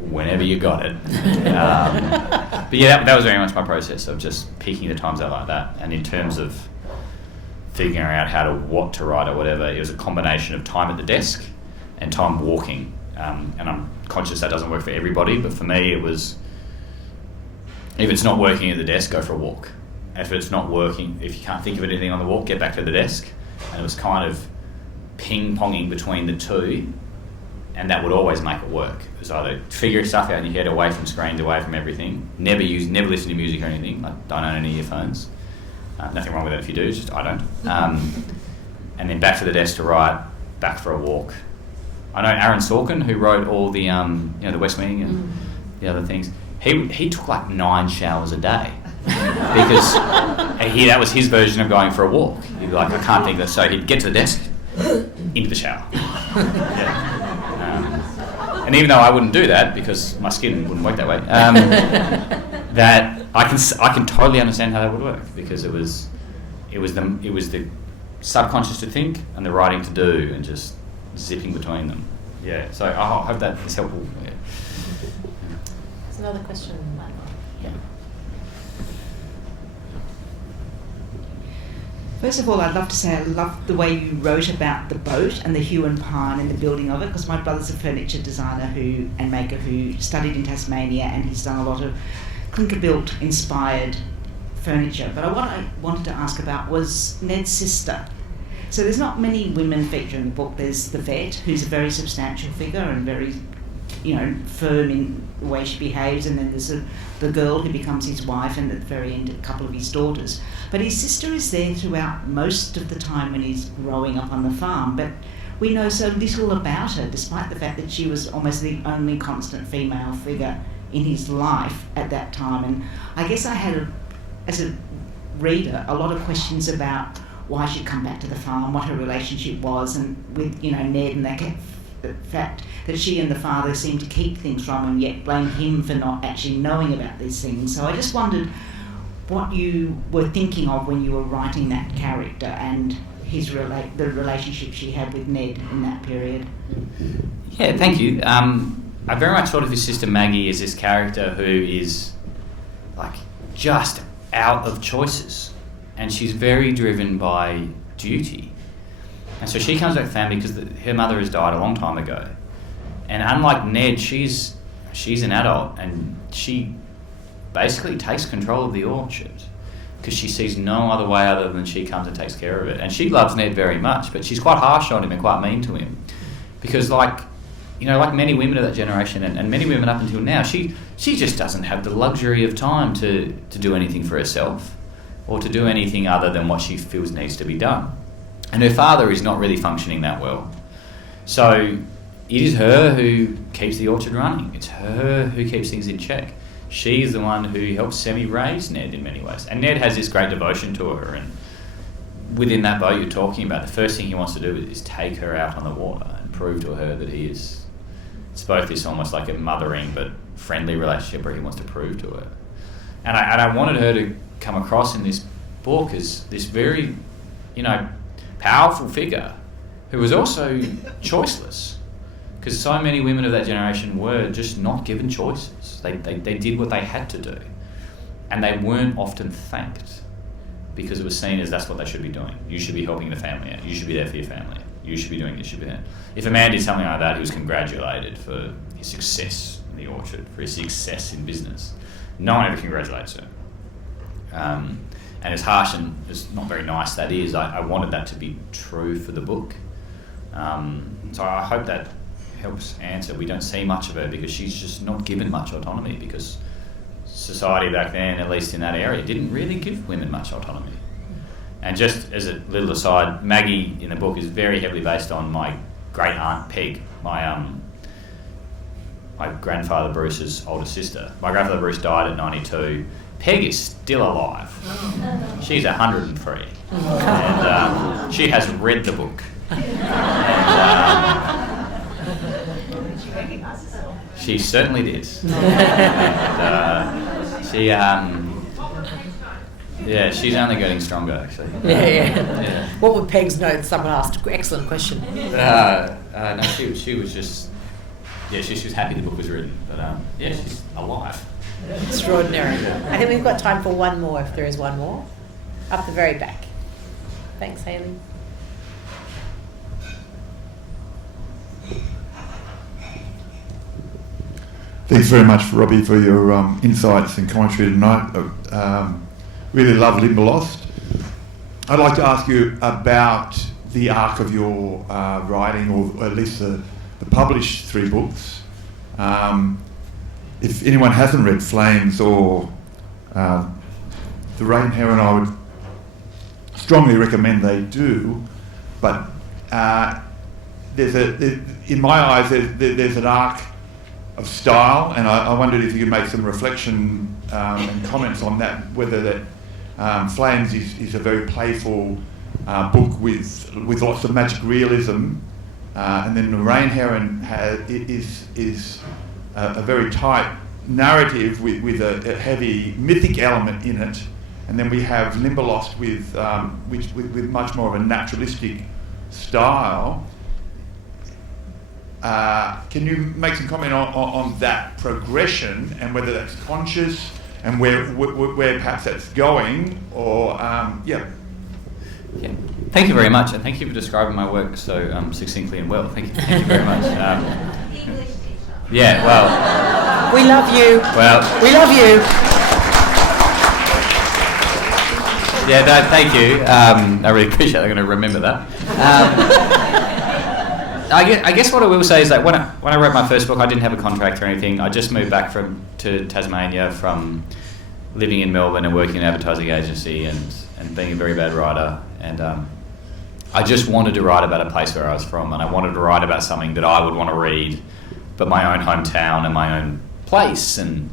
whenever you got it. But yeah, that was very much my process of just picking the times out like that. And in terms of figuring out what to write or whatever, it was a combination of time at the desk and time walking. And I'm conscious that doesn't work for everybody, but for me it was, if it's not working at the desk, go for a walk. If it's not working, if you can't think of anything on the walk, get back to the desk. And it was kind of ping-ponging between the two, and that would always make it work. It was either figure stuff out in your head, away from screens, away from everything, never listen to music or anything, like don't own any earphones. Nothing wrong with it if you do, just I don't. And then back to the desk to write, back for a walk. I know Aaron Sorkin, who wrote all the the West Wing and the other things, he took like 9 showers a day. Because that was his version of going for a walk. He'd be like, I can't think of this. So he'd get to the desk, into the shower. And even though I wouldn't do that because my skin wouldn't work that way, that I can totally understand how that would work, because it was the subconscious to think and the writing to do, and just zipping between them. Yeah. So I hope that is helpful. Yeah. There's another question, Michael. Yeah. First of all, I'd love to say I love the way you wrote about the boat and the hue and pine and the building of it, because my brother's a furniture designer and maker who studied in Tasmania, and he's done a lot of clinker-built inspired furniture. But what I wanted to ask about was Ned's sister. So there's not many women featured in the book. There's the vet, who's a very substantial figure and very, firm in the way she behaves, and then there's the girl who becomes his wife, and at the very end a couple of his daughters. But his sister is there throughout most of the time when he's growing up on the farm, but we know so little about her, despite the fact that she was almost the only constant female figure in his life at that time. And I guess I had, as a reader, a lot of questions about why she'd come back to the farm, what her relationship was, and with Ned, and the fact that she and the father seemed to keep things from him, yet blame him for not actually knowing about these things. So I just wondered what you were thinking of when you were writing that character, and the relationship she had with Ned in that period. Yeah, thank you. I very much thought of his sister Maggie as this character who is like just out of choices, and she's very driven by duty. And so she comes back to family because her mother has died a long time ago. And unlike Ned, she's an adult, and she basically takes control of the orchard because she sees no other way other than she comes and takes care of it. And she loves Ned very much, but she's quite harsh on him and quite mean to him. Because like many women of that generation, and many women up until now, she just doesn't have the luxury of time to do anything for herself or to do anything other than what she feels needs to be done. And her father is not really functioning that well. So it is her who keeps the orchard running. It's her who keeps things in check. She's the one who helps semi-raise Ned in many ways. And Ned has this great devotion to her and within that boat you're talking about, the first thing he wants to do is take her out on the water and prove to her that he is. It's both this almost like a mothering but friendly relationship where he wants to prove to her. And I wanted her to come across in this book as this very, powerful figure who was also choiceless. Because so many women of that generation were just not given choices. They did what they had to do. And they weren't often thanked because it was seen as that's what they should be doing. You should be helping the family out. You should be there for your family. You should be doing this, you should be there. If a man did something like that, he was congratulated for his success in the orchard, for his success in business. No one ever congratulates her. And as harsh and as not very nice that is, I wanted that to be true for the book. So I hope that helps answer. We don't see much of her because she's just not given much autonomy because society back then, at least in that area, didn't really give women much autonomy. And just as a little aside, Maggie in the book is very heavily based on my great aunt Peg, my grandfather Bruce's older sister. My grandfather Bruce died at 92. Peg is still alive. She's 103. And she has read the book. She certainly did. And, she's only getting stronger, actually. Yeah. What would Peg's notes? Someone asked. Excellent question. No, she was just... Yeah, she was happy the book was written, but she's alive. Extraordinary. I think we've got time for one more, if there is one more. Up the very back. Thanks, Hayley. Thanks very much, Robbie, for your insights and commentary tonight. Really love Limberlost. I'd like to ask you about the arc of your writing, or at least the published 3 books. If anyone hasn't read Flames or The Rain Heron, I would strongly recommend they do. But in my eyes, there's an arc of style, and I wondered if you could make some reflection and comments on that, whether that Flames is a very playful book with lots of magic realism, and then The Rain Heron is a very tight narrative with a heavy mythic element in it, and then we have Limberlost with much more of a naturalistic style. Can you make some comment on that progression and whether that's conscious and where perhaps that's going, or Yeah. Thank you very much, and thank you for describing my work so succinctly and well. Thank you very much. Yeah, well... We love you. Well... We love you. Yeah, no, thank you. I really appreciate it. I'm going to remember that. I guess what I will say is that when I wrote my first book, I didn't have a contract or anything. I just moved back to Tasmania from living in Melbourne and working in an advertising agency and being a very bad writer. And I just wanted to write about a place where I was from, and I wanted to write about something that I would want to read, but my own hometown and my own place, and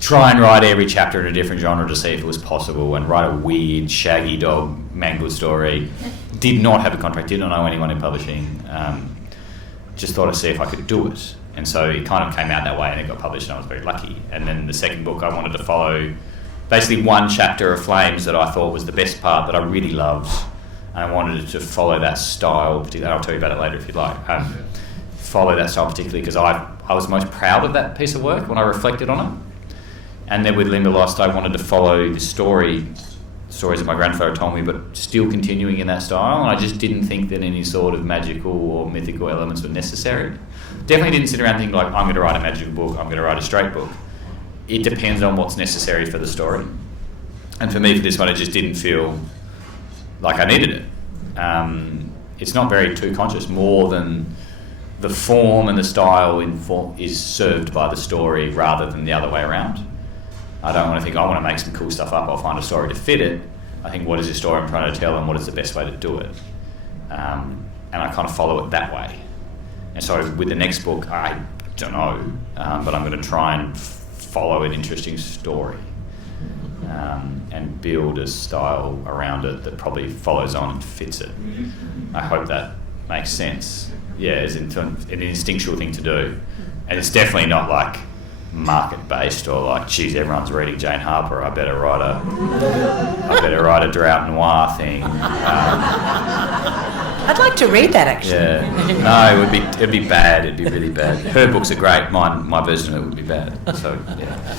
try and write every chapter in a different genre to see if it was possible, and write a weird, shaggy dog, mangled story. Did not have a contract, did not know anyone in publishing. Just thought I'd see if I could do it. And so it kind of came out that way, and it got published, and I was very lucky. And then the second book, I wanted to follow basically one chapter of Flames that I thought was the best part that I really loved. And I wanted to follow that style, particularly. I'll tell you about it later if you'd like. Follow that style particularly because I was most proud of that piece of work when I reflected on it. And then with Limberlost, I wanted to follow the stories that my grandfather told me, but still continuing in that style. And I just didn't think that any sort of magical or mythical elements were necessary. Definitely didn't sit around thinking like, I'm going to write a magical book, I'm going to write a straight book. It depends on what's necessary for the story. And for me, for this one, it just didn't feel like I needed it. It's not very too conscious, more than the form and the style is served by the story rather than the other way around. I don't want to think, I want to make some cool stuff up, I'll find a story to fit it. I think, what is the story I'm trying to tell and what is the best way to do it? And I kind of follow it that way. And so with the next book, I don't know, but I'm going to try and follow an interesting story. and build a style around it that probably follows on and fits it. I hope that makes sense. Yeah, it's an instinctual thing to do, and it's definitely not like market-based or like, geez, everyone's reading Jane Harper, I better write a Drought Noir thing. I'd like to read that, actually. Yeah, no, it'd be bad. It'd be really bad. Her books are great. My version of it would be bad. So yeah.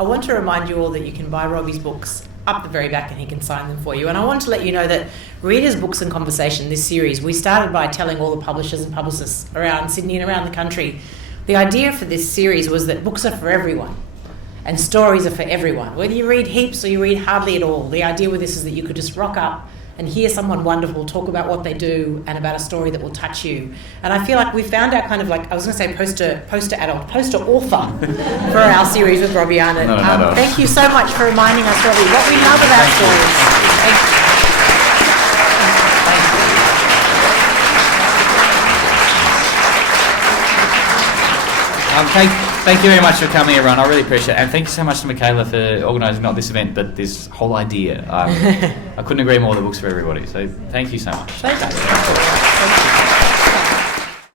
I want to remind you all that you can buy Robbie's books up the very back and he can sign them for you. And I want to let you know that Readers, Books and Conversation, this series, we started by telling all the publishers and publicists around Sydney and around the country. The idea for this series was that books are for everyone and stories are for everyone. Whether you read heaps or you read hardly at all, the idea with this is that you could just rock up and hear someone wonderful talk about what they do and about a story that will touch you. And I feel like we found our kind of like, I was going to say poster author for our series with Robbie Arnott. No. Thank you so much for reminding us, Robbie, what we love about stories. Thank you. Thank you very much for coming, everyone. I really appreciate it. And thank you so much to Michaela for organising not this event, but this whole idea. I couldn't agree more, the books for everybody. So thank you so much. Thank you.